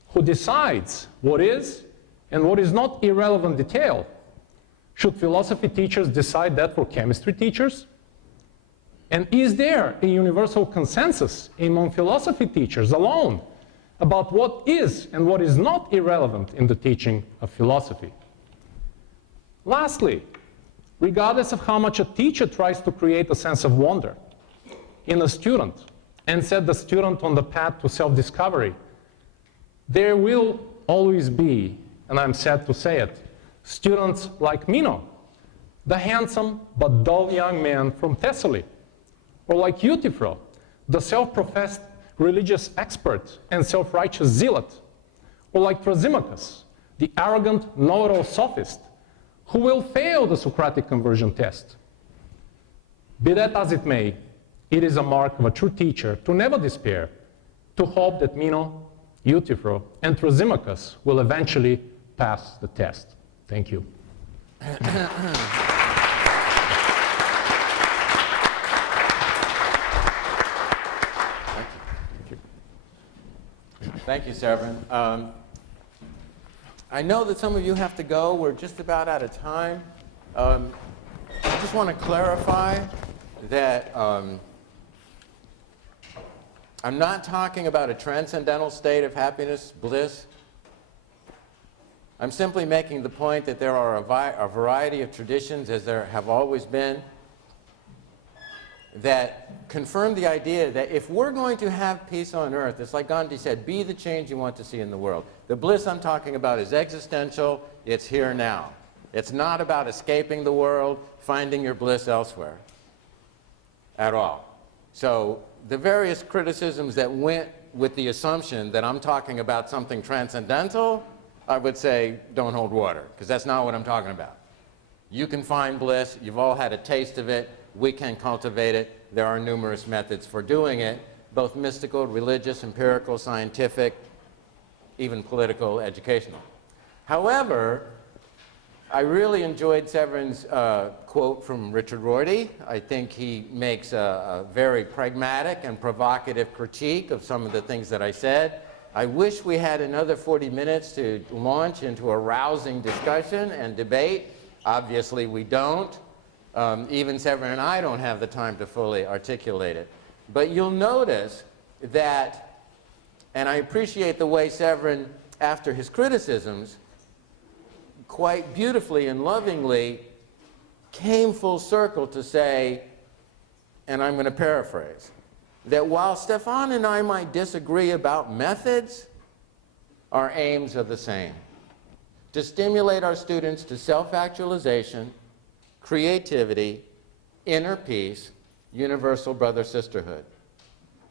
who decides what is and what is not irrelevant detail? Should philosophy teachers decide that for chemistry teachers? And is there a universal consensus among philosophy teachers alone about what is and what is not irrelevant in the teaching of philosophy? Lastly, regardless of how much a teacher tries to create a sense of wonder in a student and set the student on the path to self-discovery, there will always be, and I'm sad to say it, students like Mino, the handsome but dull young man from Thessaly, or like Euthyphro, the self-professed religious expert and self-righteous zealot, or like Thrasymachus, the arrogant know-it-all sophist, who will fail the Socratic conversion test. Be that as it may, it is a mark of a true teacher to never despair, to hope that Mino, Euthyphro, and Thrasymachus will eventually pass the test. Thank you. Thank you, Severin. I know that some of you have to go. We're just about out of time. I just want to clarify that I'm not talking about a transcendental state of happiness, bliss. I'm simply making the point that there are a variety of traditions, as there have always been, that confirm the idea that if we're going to have peace on earth, it's like Gandhi said, be the change you want to see in the world. The bliss I'm talking about is existential, it's here now. It's not about escaping the world, finding your bliss elsewhere at all. So the various criticisms that went with the assumption that I'm talking about something transcendental, I would say don't hold water, because that's not what I'm talking about. You can find bliss, you've all had a taste of it, we can cultivate it. There are numerous methods for doing it, both mystical, religious, empirical, scientific, even political, educational. However, I really enjoyed Severin's quote from Richard Rorty. I think he makes a very pragmatic and provocative critique of some of the things that I said. I wish we had another 40 minutes to launch into a rousing discussion and debate. Obviously, we don't. Even Severin and I don't have the time to fully articulate it. But you'll notice that, and I appreciate the way Severin, after his criticisms, quite beautifully and lovingly came full circle to say, and I'm going to paraphrase, that while Stefan and I might disagree about methods, our aims are the same: to stimulate our students to self-actualization, creativity, inner peace, universal brother-sisterhood.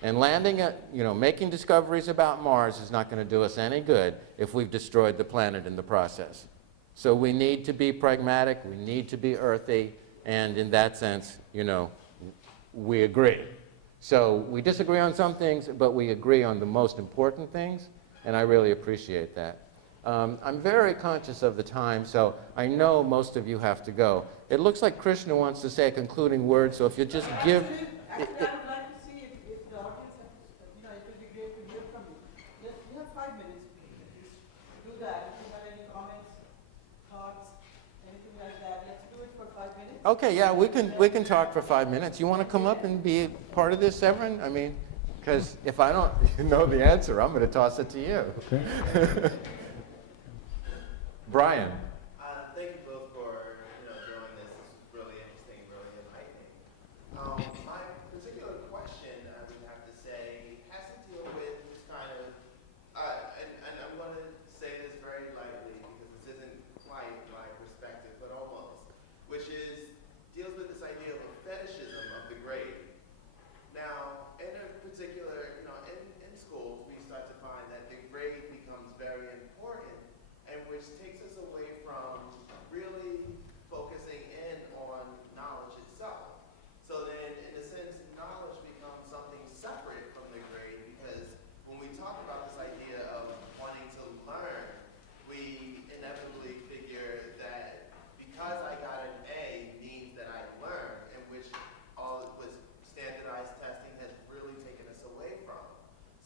And making discoveries about Mars is not going to do us any good if we've destroyed the planet in the process. So we need to be pragmatic, we need to be earthy, and in that sense, we agree. So we disagree on some things, but we agree on the most important things, and I really appreciate that. I'm very conscious of the time, so I know most of you have to go. It looks like Krishna wants to say a concluding word, so if you just give... Actually, I would like to see if the audience has, it would be great to hear from you. You have 5 minutes to do that. If you have any comments, thoughts, anything like that, let's do it for 5 5 minutes? Okay, yeah, we can talk for 5 minutes. You want to come up and be part of this, Severin? I mean, because if I don't know the answer, I'm going to toss it to you. Okay. Brian. Thank you both for doing this. It's really interesting, really enlightening. My particular question, I would have to say, has to deal with this kind of, and I'm going to say this very lightly because this isn't quite my perspective, but almost, which is deals with this idea of a fetishism of the grade. Now, in a particular, in schools, we start to find that the grade becomes very important, and which takes us away from really focusing in on knowledge itself. So then, in a sense, knowledge becomes something separate from the grade, because when we talk about this idea of wanting to learn, we inevitably figure that because I got an A means that I learned, in which all it was standardized testing has really taken us away from.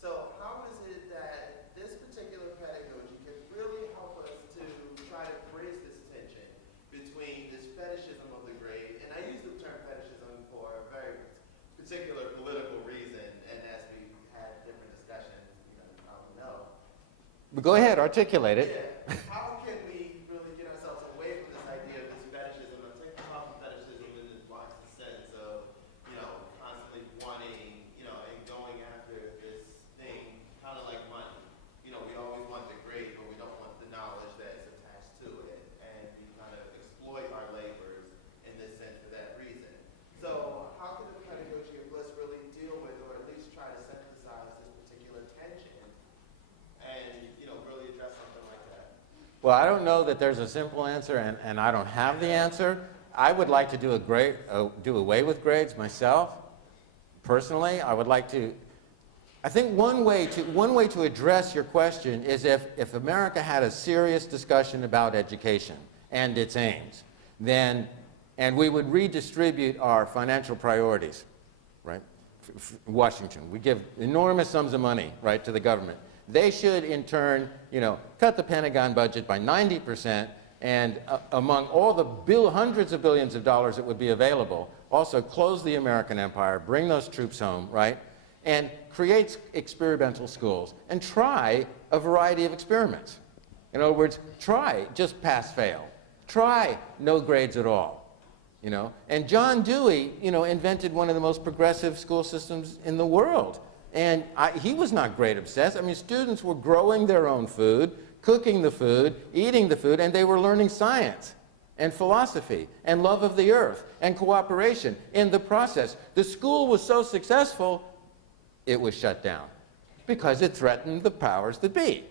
So how is it that this particular pedagogy can really help us to try to bridge this tension between this fetishism of the grade, and I use the term fetishism for a very particular political reason, and as we had different discussions, you probably know. Go ahead, articulate it. Yeah. How can we really get ourselves away from this idea of this fetishism? I'm taking off from fetishism in the box sense of, constantly wanting, and going after this thing, kind of like money. We always want the grade, but we don't want the knowledge that is attached to it, and we kind of exploit our labors in this sense for that reason. So how can the pedagogy of bliss really deal with, or at least try to synthesize this particular tension, and really address something like that? Well, I don't know that there's a simple answer, and I don't have the answer. I would like to do away with grades myself. Personally, I would like to. I think one way to address your question is if America had a serious discussion about education and its aims, and we would redistribute our financial priorities, right? Washington, we give enormous sums of money, right, to the government. They should, in turn, cut the Pentagon budget by 90%, and among all the hundreds of billions of dollars that would be available, also close the American empire, bring those troops home, right, and create experimental schools, and try a variety of experiments. In other words, try just pass-fail. Try no grades at all. And John Dewey, invented one of the most progressive school systems in the world. And he was not grade obsessed. I mean, students were growing their own food, cooking the food, eating the food, and they were learning science and philosophy and love of the earth and cooperation in the process. The school was so successful, it was shut down because it threatened the powers that be.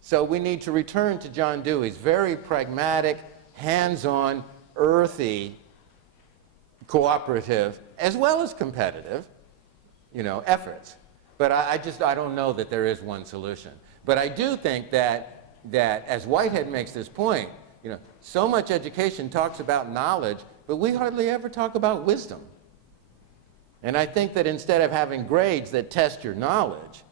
So we need to return to John Dewey's very pragmatic, hands-on, earthy, cooperative, as well as competitive, efforts. But I don't know that there is one solution. But I do think that as Whitehead makes this point, so much education talks about knowledge, but we hardly ever talk about wisdom. And I think that instead of having grades that test your knowledge,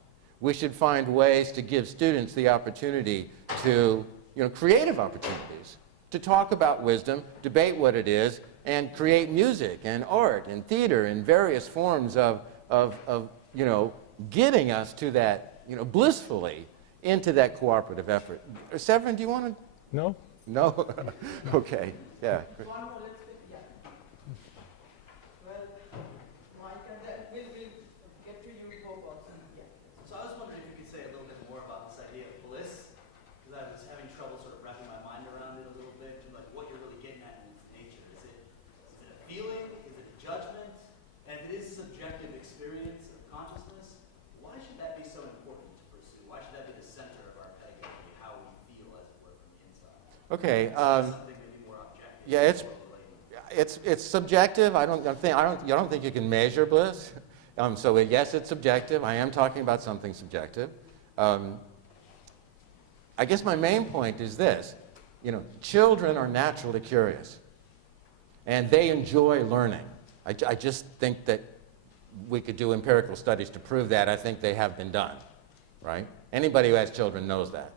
we should find ways to give students the opportunity to, creative opportunities, to talk about wisdom, debate what it is, and create music and art and theater and various forms of getting us to that, blissfully into that cooperative effort. Severin, do you want to? No? No? Okay, yeah. One more, let's take, yeah. Well, Mike, and then we'll get to you both also. Yeah. So I was wondering if you could say a little bit more about this idea of bliss, because I was having trouble sort of wrapping my mind around it a little bit, to like what you're really getting at in its nature. Is it a feeling? Is it a judgment? And if it is subjective experience of consciousness, why should that be so important to pursue? Why should that be the center of our pedagogy, how we feel, as it were, from the inside? Okay. Something maybe more objective. Yeah, it's subjective. I don't think you can measure bliss. So yes, it's subjective. I am talking about something subjective. I guess my main point is this: children are naturally curious, and they enjoy learning. I just think that we could do empirical studies to prove that. I think they have been done, right? Anybody who has children knows that.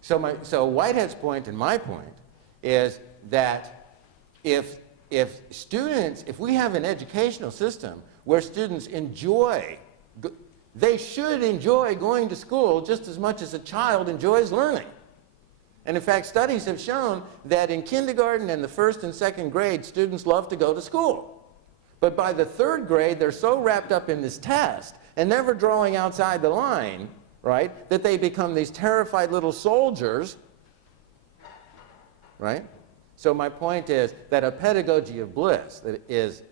So Whitehead's point and my point is that if we have an educational system where students enjoy, they should enjoy going to school just as much as a child enjoys learning. And in fact, studies have shown that in kindergarten and the first and second grade, students love to go to school. But by the third grade, they're so wrapped up in this test and never drawing outside the line, right, that they become these terrified little soldiers, right? So my point is that a pedagogy of bliss that is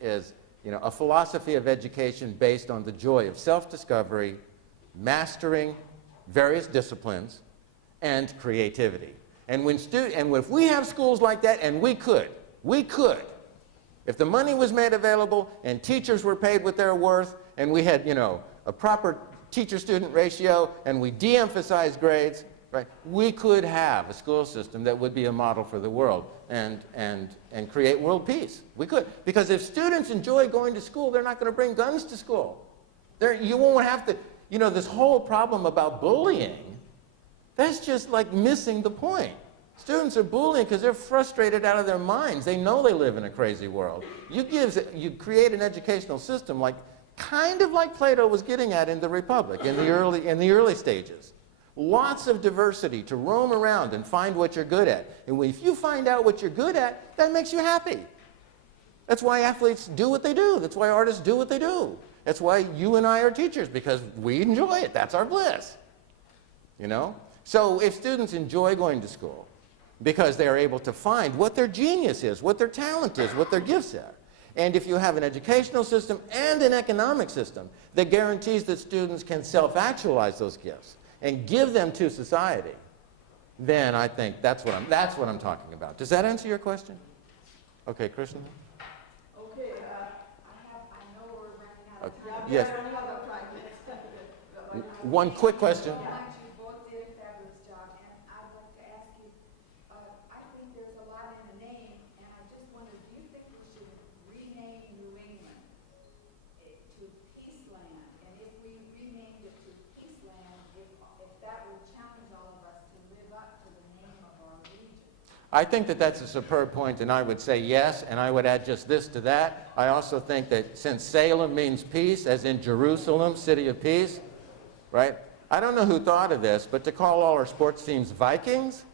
a philosophy of education based on the joy of self-discovery, mastering various disciplines, and creativity. And if we have schools like that, and we could, if the money was made available and teachers were paid with their worth, and we had, a proper teacher-student ratio, and we de-emphasized grades, right, we could have a school system that would be a model for the world and create world peace. We could. Because if students enjoy going to school, they're not going to bring guns to school. You won't have to, this whole problem about bullying, that's just like missing the point. Students are bullying because they're frustrated out of their minds. They know they live in a crazy world. You create an educational system kind of like Plato was getting at in the Republic in the early stages. Lots of diversity to roam around and find what you're good at. And if you find out what you're good at, that makes you happy. That's why athletes do what they do. That's why artists do what they do. That's why you and I are teachers, because we enjoy it. That's our bliss. So if students enjoy going to school because they are able to find what their genius is, what their talent is, what their gifts are, and if you have an educational system and an economic system that guarantees that students can self-actualize those gifts and give them to society, then I think that's what I'm talking about. Does that answer your question? Okay, Krishna? Okay, I know we're running out of time. Yes. One quick question. You both did a fabulous job, and I'd like to ask you, I think there's a lot in the name, and I just wondered, do you think we should rename New England to Peaceland? And if we renamed it to Peaceland, if that would challenge all of us to live up to the name of our region? I think that that's a superb point, and I would say yes, and I would add just this to that. I also think that since Salem means peace, as in Jerusalem, city of peace, right? I don't know who thought of this, but to call all our sports teams Vikings,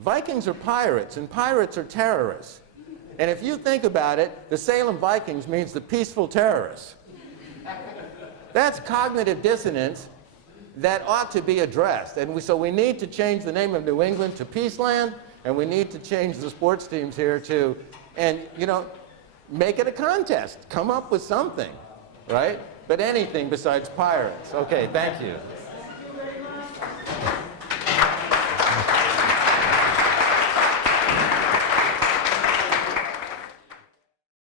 Vikings are pirates, and pirates are terrorists. And if you think about it, the Salem Vikings means the peaceful terrorists. That's cognitive dissonance that ought to be addressed. And so we need to change the name of New England to Peaceland, and we need to change the sports teams here to, and make it a contest. Come up with something, right? But anything besides pirates. Okay, thank you.